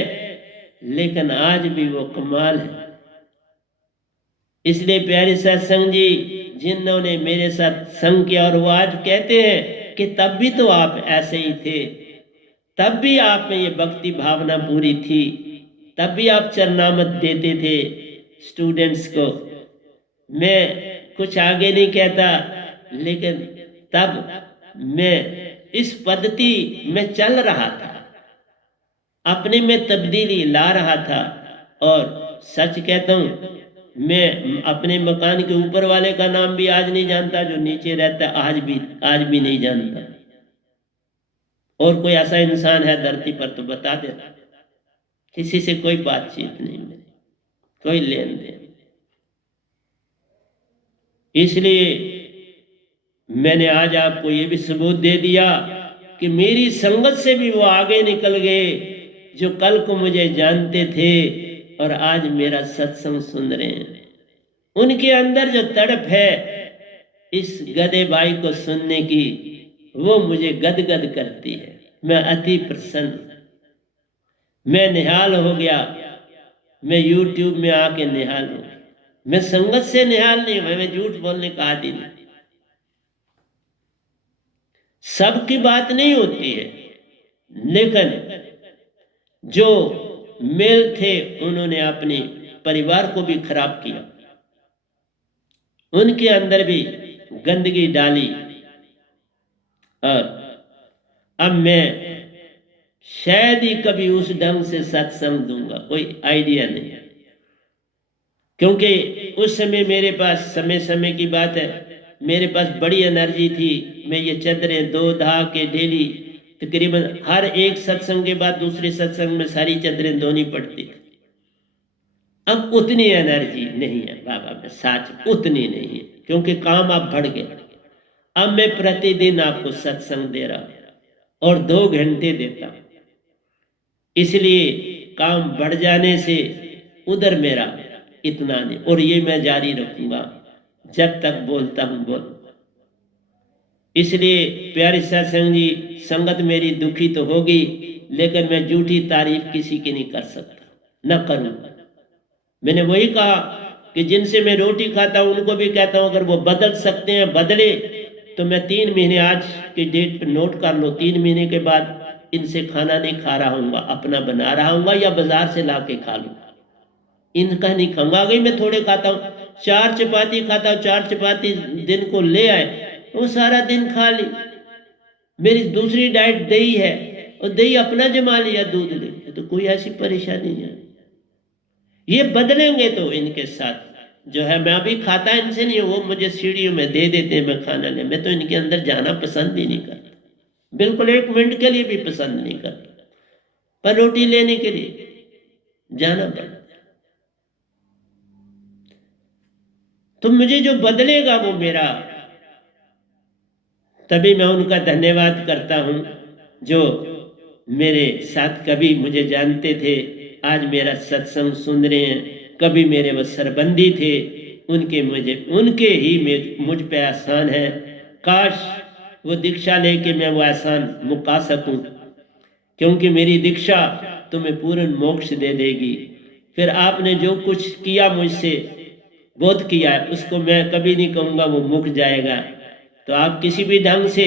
लेकिन आज भी वो कमाल है। इसलिए प्यारे सत्संग जी, जिन्होंने मेरे साथ संग किया और वो आज कहते हैं कि तब भी तो आप ऐसे ही थे, तब भी आप में ये भक्ति भावना पूरी थी, तब भी आप चरणामत देते थे स्टूडेंट्स को। मैं कुछ आगे नहीं कहता, लेकिन तब मैं इस पद्धति में चल रहा था, अपने में तब्दीली ला रहा था। और सच कहता हूँ, मैं अपने मकान के ऊपर वाले का नाम भी आज नहीं जानता, जो नीचे रहता आज भी नहीं जानता। और कोई ऐसा इंसान है धरती पर तो बता दे। किसी से कोई बातचीत नहीं, मेरी कोई लेन देन। इसलिए मैंने आज आपको ये भी सबूत दे दिया कि मेरी संगत से भी वो आगे निकल गए, जो कल को मुझे जानते थे और आज मेरा सत्संग सुन रहे हैं। उनके अंदर जो तड़प है इस गधे भाई को सुनने की, वो मुझे गदगद करती है। मैं अति प्रसन्न, मैं निहाल हो गया। मैं यूट्यूब में आके निहाल हूं। मैं संगत से निहाल नहीं हुआ, मैं झूठ बोलने का आदि नहीं। सबकी बात नहीं होती है, लेकिन जो मेल थे उन्होंने अपने परिवार को भी खराब किया, उनके अंदर भी गंदगी डाली। और अब मैं शायद ही कभी उस ढंग से सत्संग दूंगा, कोई आइडिया नहीं है, क्योंकि उस समय मेरे पास, समय की बात है, मेरे पास बड़ी एनर्जी थी। मैं ये चदरें 2 धा के डेली तकरीबन हर एक सत्संग के बाद दूसरे सत्संग में सारी चदरें धोनी पड़ती। अब उतनी एनर्जी नहीं है बाबा में, सच उतनी नहीं है, क्योंकि काम अब बढ़ गया। अब मैं प्रतिदिन आपको सत्संग दे रहा हूं और 2 घंटे देता हूं, इसलिए काम बढ़ जाने से उधर मेरा इतना नहीं, और ये मैं जारी रखूंगा जब तक बोलता हूं बोलूंगा। इसलिए प्यारे सत्संग जी, संगत मेरी दुखी तो होगी, लेकिन मैं झूठी तारीफ किसी की नहीं कर सकता, न करूंगा। मैंने वही कहा कि जिनसे मैं रोटी खाता हूं उनको भी कहता हूं अगर वो बदल सकते हैं बदले, तो मैं 3 महीने, आज की डेट पे नोट कर लो, 3 महीने के बाद इनसे खाना नहीं खा रहा हूँ, अपना बना रहा हूँ या बाजार से ला के खा लूँ। इनका नहीं खाऊंगा। गई मैं थोड़े खाता हूँ, 4 चपाती खाता हूँ, 4 चपाती दिन को ले आए, वो सारा दिन खा ली। मेरी दूसरी डाइट दही है, और दही अपना जमा लिया, दूध ले, तो कोई ऐसी परेशानी नहीं है। ये बदलेंगे तो इनके साथ जो है, मैं अभी खाता इनसे नहीं, वो मुझे सीढ़ियों में दे देते हैं, मैं खाना ले, मैं तो इनके अंदर जाना पसंद ही नहीं करता, बिल्कुल 1 मिनट के लिए भी पसंद नहीं करता, पर रोटी लेने के लिए जाना पड़ता। तो मुझे जो बदलेगा वो मेरा, तभी मैं उनका धन्यवाद करता हूं जो मेरे साथ कभी मुझे जानते थे, आज मेरा सत्संग सुन रहे हैं। कभी मेरे वो सरबंदी थे, उनके ही मुझ पे एहसान है। काश वो दीक्षा लेके मैं वो एहसान मुका सकूं, क्योंकि मेरी दीक्षा तुम्हें पूर्ण मोक्ष दे देगी। फिर आपने जो कुछ किया मुझसे, बोध किया, उसको मैं कभी नहीं कहूँगा वो मुक जाएगा। तो आप किसी भी ढंग से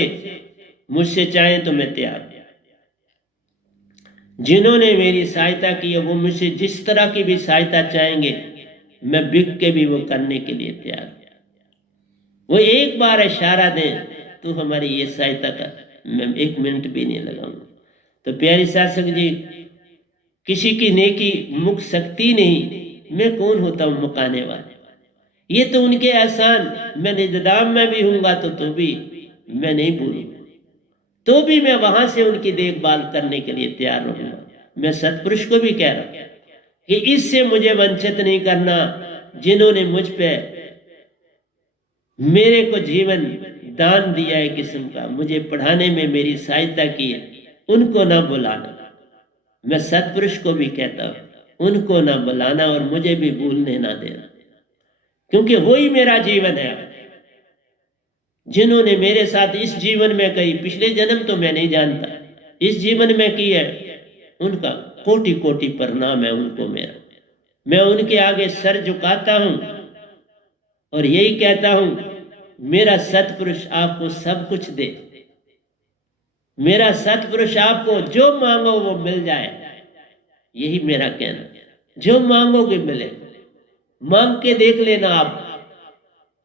मुझसे चाहें तो मैं तैयार। जिन्होंने मेरी सहायता की है वो मुझसे जिस तरह की भी सहायता चाहेंगे, मैं बिक के भी वो करने के लिए तैयार। वो एक बार इशारा दें तो हमारी ये सहायता कर, मैं 1 मिनट भी नहीं लगाऊंगा। तो प्यारी शासक जी, किसी की नेकी मुक सकती नहीं, मैं कौन होता हूँ मुकाने वाले, ये तो उनके एहसान। मैं निदाम में भी हूँगा तो भी मैं नहीं भूलूंगा, तो भी मैं वहां से उनकी देखभाल करने के लिए तैयार रहूंगा। मैं सतपुरुष को भी कह रहा हूं कि इससे मुझे वंचित नहीं करना, जिन्होंने मुझ पे मेरे को जीवन दान दिया है किस्म का, मुझे पढ़ाने में मेरी सहायता की है, उनको ना बुलाना। मैं सत्पुरुष को भी कहता हूँ, उनको ना बुलाना और मुझे भी भूलने ना देना, क्योंकि वही मेरा जीवन है। जिन्होंने मेरे साथ इस जीवन में कही, पिछले जन्म तो मैं नहीं जानता, इस जीवन में की है, उनका कोटि कोटि प्रणाम है उनको मेरा। मैं उनके आगे सर झुकाता हूं और यही कहता हूं, मेरा सत्पुरुष आपको सब कुछ दे, मेरा सत्पुरुष आपको जो मांगो वो मिल जाए, यही मेरा कहना। जो मांगोगे मिले, मांग के देख लेना आप,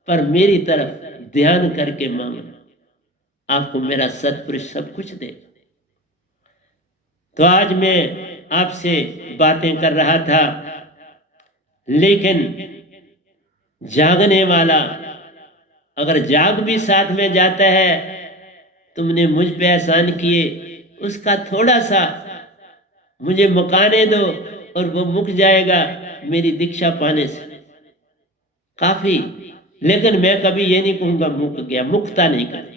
पर मेरी तरफ ध्यान करके मांगना, आपको मेरा सत्पुरुष सब कुछ दे। तो आज मैं आपसे बातें कर रहा था, लेकिन जागने वाला अगर जाग भी साथ में जाता है, तुमने मुझ पे एहसान किए, उसका थोड़ा सा मुझे मुकाने दो और वो मुक जाएगा मेरी दीक्षा पाने से, काफी। लेकिन मैं कभी ये नहीं कहूंगा मुक गया, मुक्ता नहीं कर।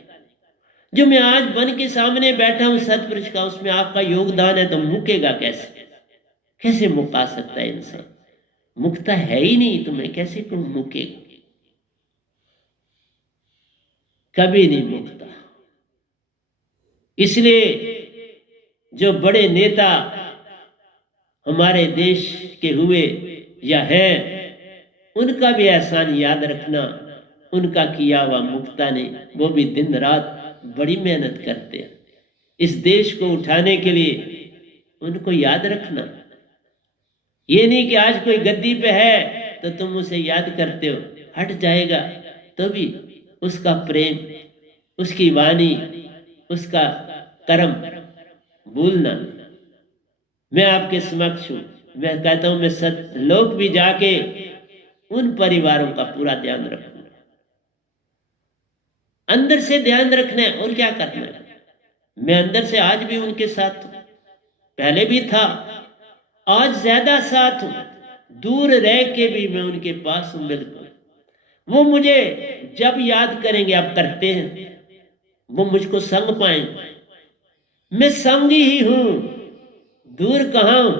जो मैं आज बन के सामने बैठा हूं सत्पुरुष का, उसमें आपका योगदान है, तो मुकेगा कैसे? कैसे मुका सकता है इंसान? मुक्ता है ही नहीं, तो मैं कैसे कहूं मुकेगा? कभी नहीं मुकता। इसलिए जो बड़े नेता हमारे देश के हुए या हैं, उनका भी एहसान याद रखना, उनका किया हुआ मुक्ता नहीं। वो भी दिन रात बड़ी मेहनत करते हैं इस देश को उठाने के लिए, उनको याद रखना। ये नहीं कि आज कोई गद्दी पे है तो तुम उसे याद करते हो, हट जाएगा तो भी उसका प्रेम, उसकी वाणी, उसका कर्म भूलना। मैं आपके समक्ष हूं, मैं कहता हूं, मैं सतलोक भी जाके उन परिवारों का पूरा ध्यान रखूंगा। अंदर से ध्यान रखना है, और क्या करना है। मैं अंदर से आज भी उनके साथ हूं, पहले भी था, आज ज्यादा साथ हूं। दूर रह के भी मैं उनके पास हूं, बिल्कुल। वो मुझे जब याद करेंगे, अब करते हैं, वो मुझको संग पाएंगे। मैं संगी ही हूं, दूर कहां हूं।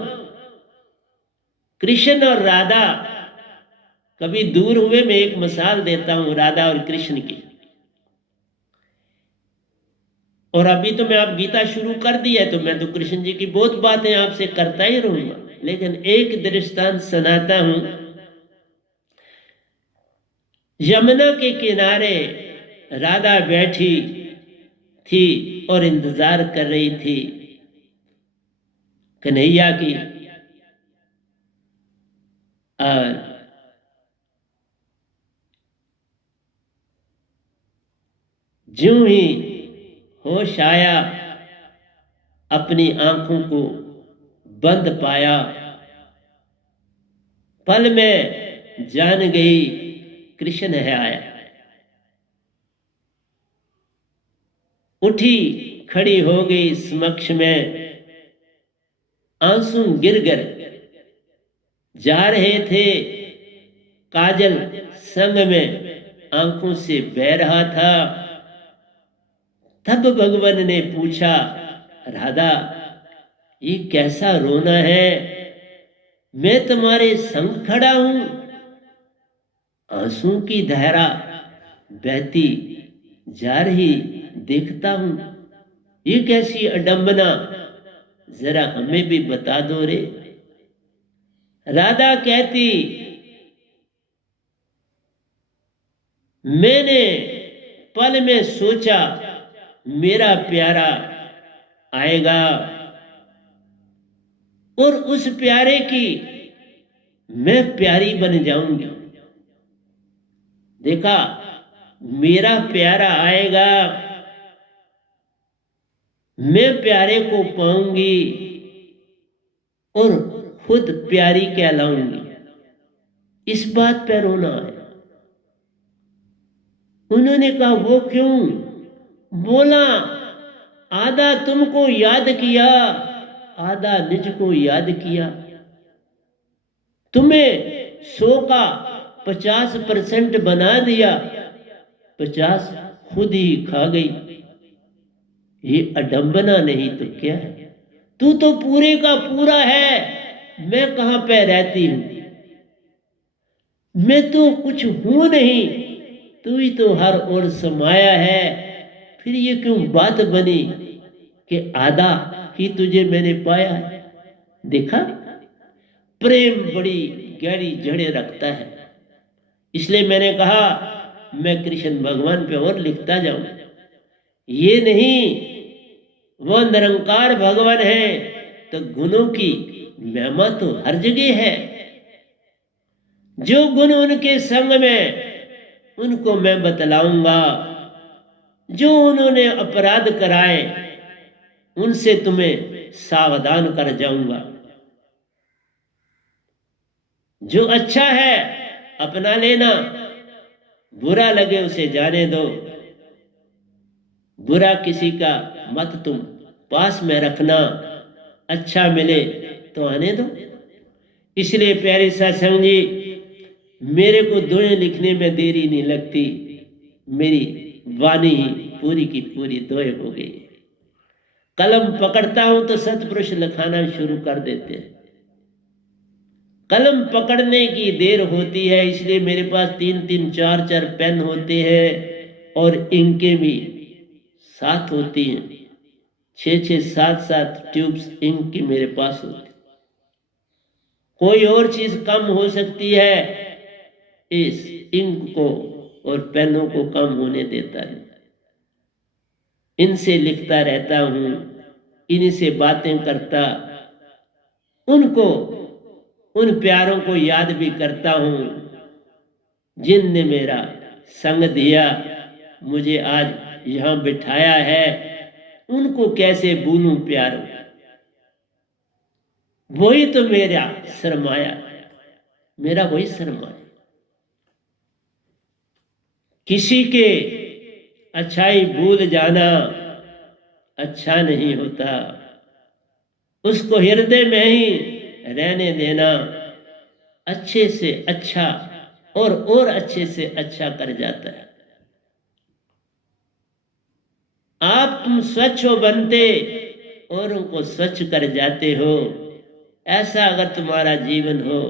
कृष्ण और राधा कभी दूर हुए? मैं एक मिसाल देता हूं राधा और कृष्ण की। और अभी तो मैं आप गीता शुरू कर दी है, तो मैं तो कृष्ण जी की बहुत बातें आपसे करता ही रहूंगा, लेकिन एक दृष्टांत सुनाता हूं। यमुना के किनारे राधा बैठी थी और इंतजार कर रही थी कन्हैया की। और ज्यों ही होश आया, अपनी आंखों को बंद पाया, पल में जान गई कृष्ण है आया। उठी खड़ी हो गई समक्ष में, आंसू गिर गिर जा रहे थे, काजल संग में आंखों से बह रहा था। तब भगवान ने पूछा, राधा ये कैसा रोना है? मैं तुम्हारे संग खड़ा हूं, आंसू की धारा बहती जा रही देखता हूं, ये कैसी अडंबना, जरा हमें भी बता दो रे। राधा कहती, मैंने पल में सोचा मेरा प्यारा आएगा और उस प्यारे की मैं प्यारी बन जाऊंगी। देखा, मेरा प्यारा आएगा, मैं प्यारे को पाऊंगी और खुद प्यारी कहलाऊंगी। इस बात पर रोना है। उन्होंने कहा, वो क्यों? बोला, आधा तुमको याद किया, आधा निज को याद किया। तुम्हें 100 का 50% बना दिया, 50 खुद ही खा गई। ये अडंबना नहीं तो क्या है? तू तो पूरे का पूरा है, मैं कहां पे रहती हूं? मैं तो कुछ हूं नहीं, तू ही तो हर ओर समाया है। फिर ये क्यों बात बनी कि आधा ही तुझे मैंने पाया? देखा, प्रेम बड़ी गहरी जड़ें रखता है। इसलिए मैंने कहा मैं कृष्ण भगवान पे और लिखता जाऊं। ये नहीं, वो निरंकार भगवान है तो गुणों की महिमा तो हर जगह है। जो गुण उनके संग में उनको मैं बतलाऊंगा। जो उन्होंने अपराध कराए उनसे तुम्हें सावधान कर जाऊंगा। जो अच्छा है अपना लेना, बुरा लगे उसे जाने दो। बुरा किसी का मत तुम पास में रखना, अच्छा मिले तो आने दो। इसलिए प्यारे सत्संग जी, मेरे को दोएं लिखने में देरी नहीं लगती। मेरी वाणी ही पूरी की पूरी दोए हो गई। कलम पकड़ता हूं तो सतपुरुष लिखाना शुरू कर देते हैं। कलम पकड़ने की देर होती है, इसलिए मेरे पास 3-3 4-4 पेन होते हैं और इंकें भी साथ होती हैं। 6-6 7-7 ट्यूब्स इंक की मेरे पास होती। कोई और चीज कम हो सकती है, इस इंक को और पेनों को कम होने देता है। इनसे लिखता रहता हूं, इन्हीं से बातें करता, उनको, उन प्यारों को याद भी करता हूं जिनने मेरा संग दिया, मुझे आज यहां बिठाया है। उनको कैसे भूलूं प्यारों, वही तो मेरा सरमाया, मेरा वही सरमाया। किसी के अच्छाई भूल जाना अच्छा नहीं होता, उसको हृदय में ही रहने देना अच्छे से अच्छा और अच्छे से अच्छा कर जाता है। आप तुम स्वच्छ हो बनते और उनको स्वच्छ कर जाते हो। ऐसा अगर तुम्हारा जीवन हो,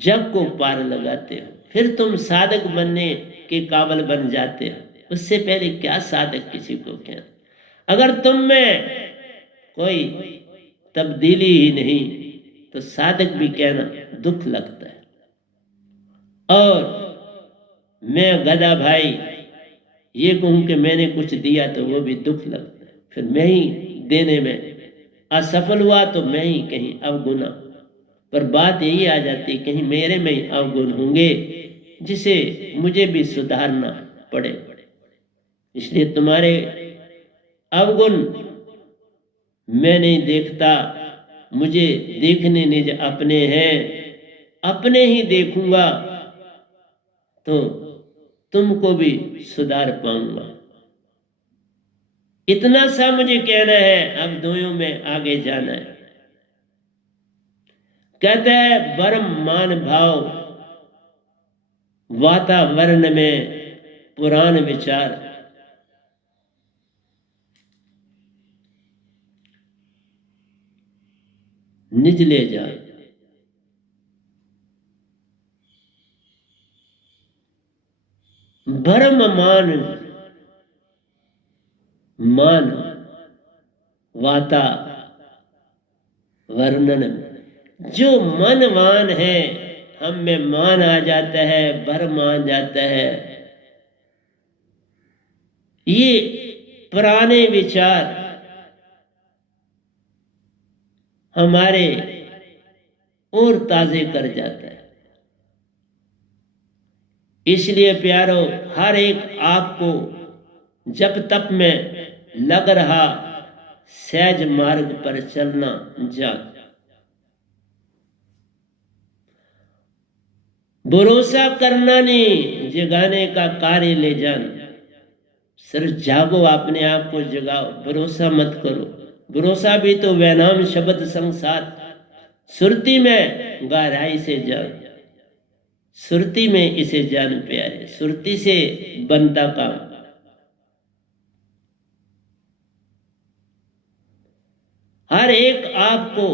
जग को पार लगाते हो, फिर तुम साधक बनने के काबिल बन जाते हो। उससे पहले क्या साधक किसी को कहना? अगर तुम में कोई तब्दीली ही नहीं तो साधक भी कहना दुख लगता है। और मैं गधा भाई ये कहूं कि मैंने कुछ दिया तो वो भी दुख लगता है। फिर मैं ही देने में असफल हुआ तो मैं ही कहीं अवगुणा। पर बात यही आ जाती, कहीं मेरे में ही अवगुण होंगे जिसे मुझे भी सुधारना पड़े। इसलिए तुम्हारे अवगुण मैं नहीं देखता, मुझे देखने निज अपने हैं। अपने ही देखूंगा तो तुमको भी सुधार पाऊंगा। इतना सा मुझे कहना है, अब दोनों में आगे जाना है। कहता है परम मान भाव वातावरण में पुराण विचार। निज ले जा भरम मान मान वाता वर्णन। जो मनवान है हम में मान आ जाता है, भरम आ जाता है। ये पुराने विचार हमारे और ताजे कर जाता है। इसलिए प्यारो, हर एक आपको जब तप में लग रहा सहज मार्ग पर चलना जा। भरोसा करना नहीं, जगाने का कार्य ले जाना। सिर्फ जागो, अपने आप को जगाओ, भरोसा मत करो। भरोसा भी तो वैनाम शब्द संग साथ सुरती में गहराई से जाओ। सुरती में इसे जान प्यारे, सुरती से बनता काम। हर एक आपको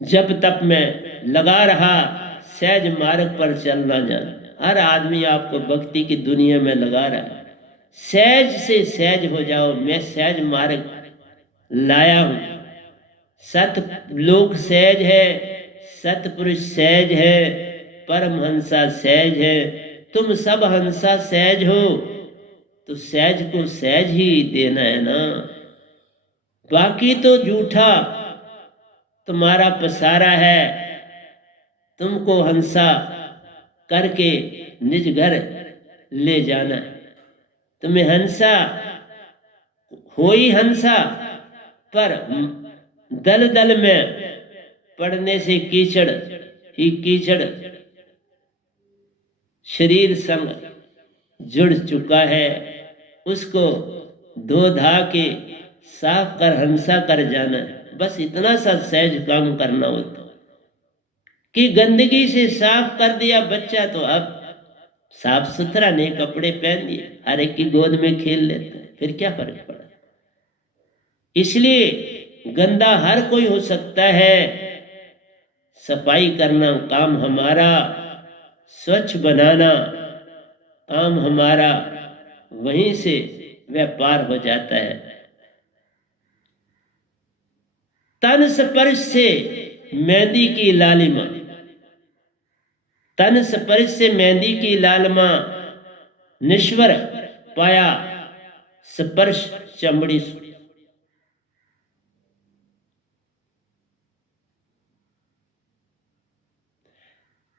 जब तक में लगा रहा सहज मार्ग पर चलना जाना। हर आदमी आपको भक्ति की दुनिया में लगा रहा है, सहज से सहज हो जाओ। मैं सहज मार्ग लाया हूं। सत लोक सहज है, सतपुरुष सहज है, परमहंसा सहज है। तुम सब हंसा सहज हो, तो सहज को सहज ही देना है ना। बाकी तो झूठा तुम्हारा पसारा है, तुमको हंसा करके निज घर ले जाना है। तुम्हें हंसा हो ही हंसा, पर दल दल में पड़ने से कीचड़ ही कीचड़ शरीर संग जुड़ चुका है। उसको धो धा के साफ कर हंसा कर जाना है। बस इतना सा सहज काम करना होता कि गंदगी से साफ कर दिया बच्चा, तो अब साफ सुथरा नए कपड़े पहन दिए, हर एक की गोद में खेल लेता है, फिर क्या फर्क पड़ा। इसलिए गंदा हर कोई हो सकता है, सफाई करना काम हमारा, स्वच्छ बनाना काम हमारा, वहीं से व्यापार हो जाता है। तन स्पर्श से मेहंदी की लालिमा, तन स्पर्श से मेहंदी की लालिमा, निश्वर पाया स्पर्श चमड़ी।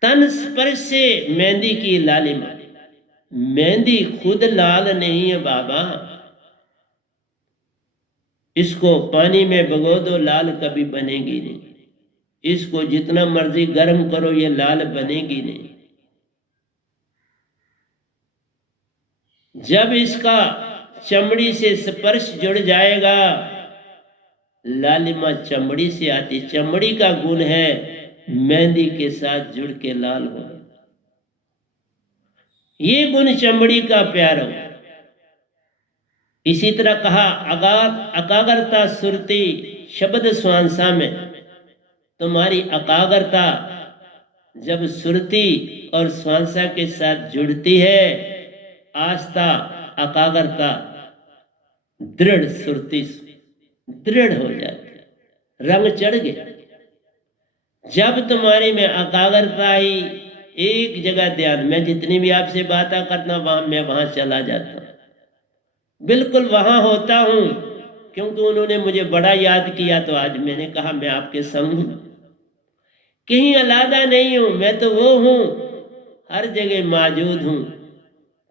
तन स्पर्श से मेहंदी की लालिमा। मेहंदी खुद लाल नहीं है बाबा, इसको पानी में भिगो दो लाल कभी बनेगी नहीं। इसको जितना मर्जी गर्म करो ये लाल बनेगी नहीं। जब इसका चमड़ी से स्पर्श जुड़ जाएगा, लालिमा चमड़ी से आती। चमड़ी का गुण है मेहंदी के साथ जुड़ के लाल हो, ये गुण चमड़ी का प्यार हो। इसी तरह कहा अकाग्रता सुरती शब्द स्वांसा में। तुम्हारी अकाग्रता जब सुरती और स्वांसा के साथ जुड़ती है, आस्था अकाग्रता दृढ़ सुरती दृढ़ हो जाती है, रंग चढ़ गया। जब तुम्हारी में एकाग्रता आई, एक जगह ध्यान, मैं जितनी भी आपसे बातें करता हूं मैं वहां चला जाता हूं, बिल्कुल वहां होता हूं, क्योंकि उन्होंने मुझे बड़ा याद किया। तो आज मैंने कहा मैं आपके संग हूं, कहीं अलग नहीं हूं, मैं तो वो हूं, हर जगह मौजूद हूं।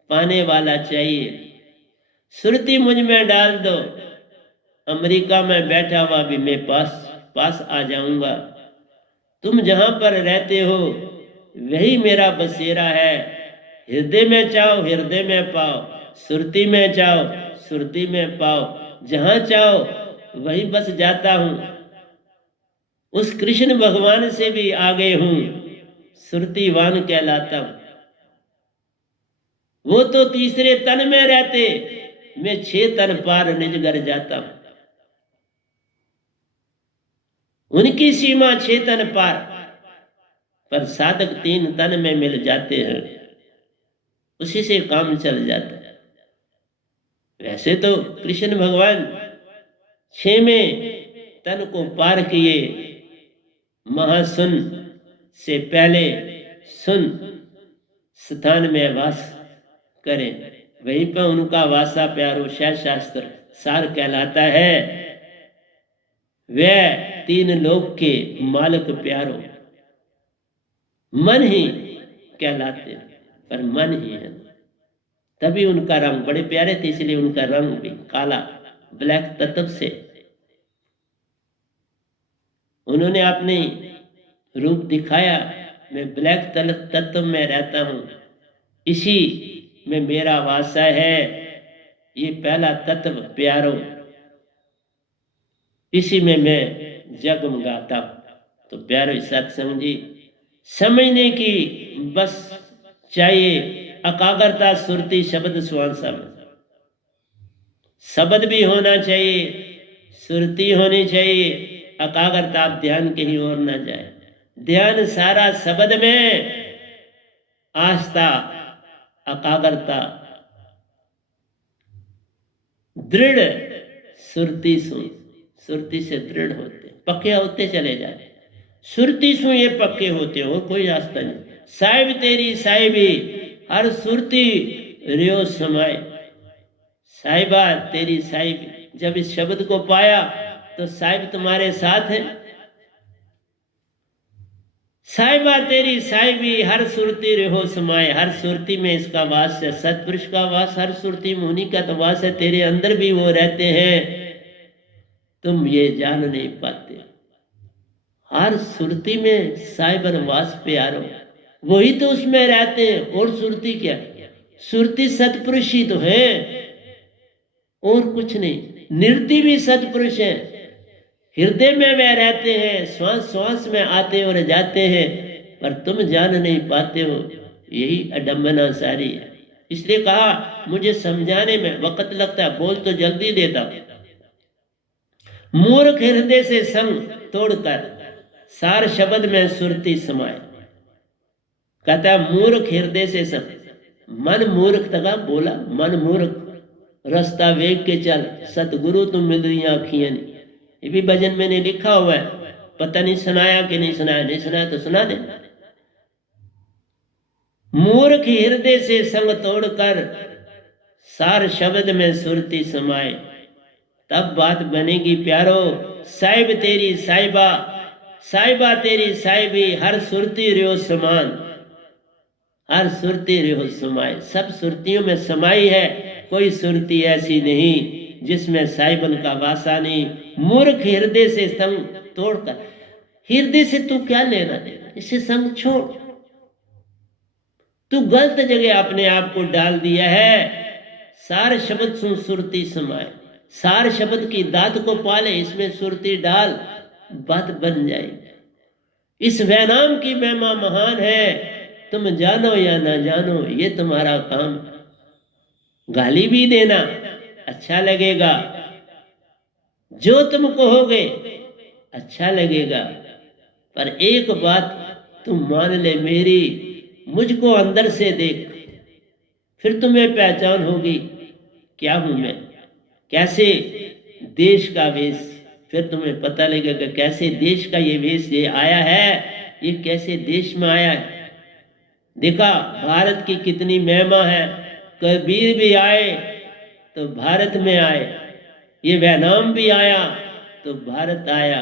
पाने वाला चाहिए, सुरती मुझ में डाल दो, अमेरिका में बैठा हुआ भी मैं पास आ जाऊंगा। तुम जहां पर रहते हो वही मेरा बसेरा है। हृदय में चाहो हृदय में पाओ, सुरती में चाहो सुरती में पाओ। जहां चाहो वहीं बस जाता हूं, उस कृष्ण भगवान से भी आगे हूं, सुरतीवान कहलाता हूं। वो तो तीसरे तन में रहते, मैं 6 तन पार निज घर जाता हूं। उनकी सीमा 6 तन पार, पर साधक 3 तन में मिल जाते हैं, उसी से काम चल जाता है। वैसे तो कृष्ण भगवान 6वें तन को पार किए, महासुन से पहले सुन स्थान में वास करें, वहीं पर उनका वासा प्यारो शास्त्र सार कहलाता है। वह 3 लोक के मालिक प्यारो मन ही कहलाते, पर मन ही है। तभी उनका रंग बड़े प्यारे थे, इसलिए उनका रंग भी काला, ब्लैक तत्व से उन्होंने अपनी रूप दिखाया। मैं ब्लैक तत्व में रहता हूं, इसी में मेरा वासा है। ये पहला तत्व प्यारो, इसी में मैं जगमगाता हूं। तो प्यारे सत्संग जी, समझने की बस चाहिए एकाग्रता, सुरती, शब्द स्वांसा में। शब्द भी होना चाहिए, सुरती होनी चाहिए, एकाग्रता, ध्यान कहीं और ना जाए। ध्यान सारा शब्द में, आस्था, एकाग्रता, दृढ़, सुरती सुरती से दृढ़ होते, पक्के होते चले जाते। सुरती सु ये पक्के होते, और कोई रास्ता नहीं। साहिब तेरी साहिबी हर सुरती रियो समाए। साहिबा तेरी साहिबी, जब इस शब्द को पाया तो साहिब तुम्हारे साथ है। साहिबा तेरी साहिबी हर सुरती रिहो समाए। हर सुरती में इसका वास है, सतपुरुष का वास हर सुरती में, उन्हीं का तो वास है। तेरे अंदर भी वो रहते हैं, तुम ये जान नहीं पाते। हर सुरती में साहिबर वास प्यारो, वही तो उसमें रहते हैं। और सुरती क्या? सुरती सतपुरुष ही तो है, और कुछ नहीं। निर्ति भी सतपुरुष है, हृदय में वे रहते हैं, श्वास श्वास में आते और जाते हैं, पर तुम जान नहीं पाते हो। यही अडम्बना सारी है। इसलिए कहा मुझे समझाने में वक्त लगता है, बोल तो जल्दी देता। मूर्ख हृदय से संग तोड़कर सार शब्द में सुरती समाए। कहता मूर्ख हृदय से संग, मन मूर्ख तका बोला, मन मूर्ख रास्ता वेग के चल, सतगुरु तुम मिल रही आखियां नहीं। ये भी भजन मैंने लिखा हुआ है, पता नहीं सुनाया कि नहीं सुनाया। नहीं सुनाया तो सुना दे। मूर्ख हृदय से संग तोड़कर सार शब्द में सुरती समाए, तब बात बनेगी प्यारो। साहिब तेरी साहिबा, साहिबा तेरी साहिबी हर सुरती रियो समान। हर सुरती रियो समाए, सब सुरतियों में समाई है, कोई सुरती ऐसी नहीं जिसमें साहिबन का वासा नहीं। मूर्ख हृदय से संग तोड़कर, हृदय से तू क्या लेना देना, इससे संग छोड़। तू गलत जगह अपने आप को डाल दिया है। सार शब्द सुन सुरती समाए, सार शब्द की दात को पाले, इसमें सुरती डाल, बात बन जाएगी। इस वैनाम की महिमा महान है, तुम जानो या ना जानो ये तुम्हारा काम। गाली भी देना अच्छा लगेगा, जो तुम कहोगे अच्छा लगेगा, पर एक बात तुम मान ले मेरी, मुझको अंदर से देख, फिर तुम्हें पहचान होगी क्या हूं मैं, कैसे देश का वेश, फिर तुम्हें पता लगेगा कैसे देश का ये वेश ये आया है, ये कैसे देश में आया है। देखा भारत की कितनी महिमा है, कबीर भी आए तो भारत में आए, ये वैनाम भी आया तो भारत आया।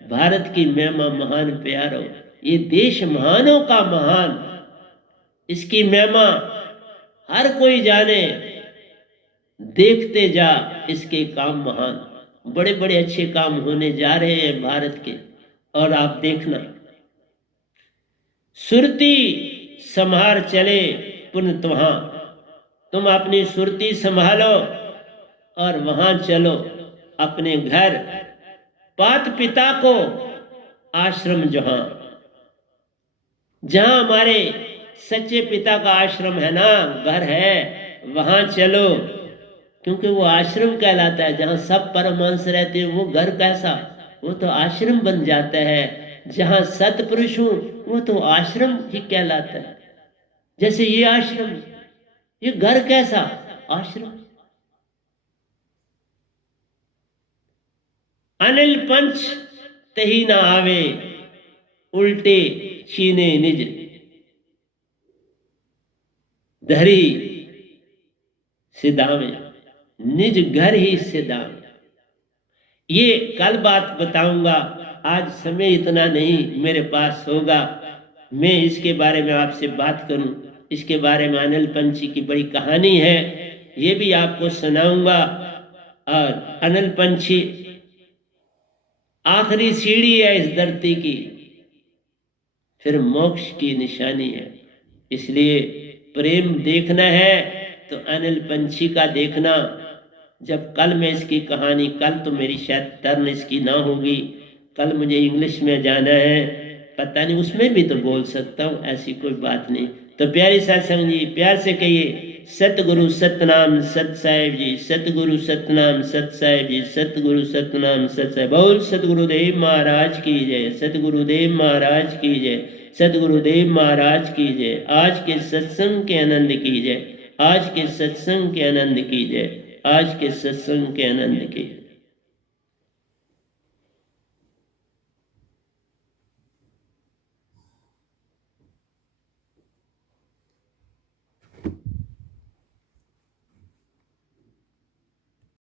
भारत की महिमा महान प्यारो, ये देश महानों का महान, इसकी महिमा हर कोई जाने, देखते जा इसके काम महान। बड़े बड़े अच्छे काम होने जा रहे हैं भारत के, और आप देखना। सुरती संभार चले पुन तुहां, तुम अपनी सुरती संभालो और वहां चलो अपने घर। पात पिता को आश्रम जहां, जहां हमारे सच्चे पिता का आश्रम है ना, घर है, वहां चलो, क्योंकि वो आश्रम कहलाता है। जहां सब परमहंस रहते हैं वो घर कैसा, वो तो आश्रम बन जाता है। जहां सतपुरुष हूं वो तो आश्रम ही कहलाता है। जैसे ये आश्रम, ये घर कैसा, आश्रम। अनिल पंच तही ना आवे, उल्टे छीने निज धरी सिदावे, निज घर ही सिदावे। ये कल बात बताऊंगा, आज समय इतना नहीं मेरे पास होगा, मैं इसके बारे में आपसे बात करूं। इसके बारे में अनिल पंछी की बड़ी कहानी है, ये भी आपको सुनाऊंगा। और अनिल पंछी आखिरी सीढ़ी है इस धरती की, फिर मोक्ष की निशानी है। इसलिए प्रेम देखना है तो अनिल पंछी का देखना। जब कल मैं इसकी कहानी, कल तो मेरी शायद टर्न इसकी ना होगी, कल मुझे इंग्लिश में जाना है, पता नहीं उसमें भी तो बोल सकता हूँ, ऐसी कोई बात नहीं। तो प्यारी सत्संग जी प्यार से कहिए सतगुरु सतनाम सत साहिब जी, सतगुरु सतनाम सत साहिब जी, सतगुरु सतनाम सत साहिब। बोल सतगुरुदेव महाराज की जय, सतगुरुदेव महाराज की जय, सतगुरुदेव महाराज की जय। आज के सत्संग के आनंद की जय, आज के सत्संग के आनंद की जय, आज के सत्संग के आनंद की जय।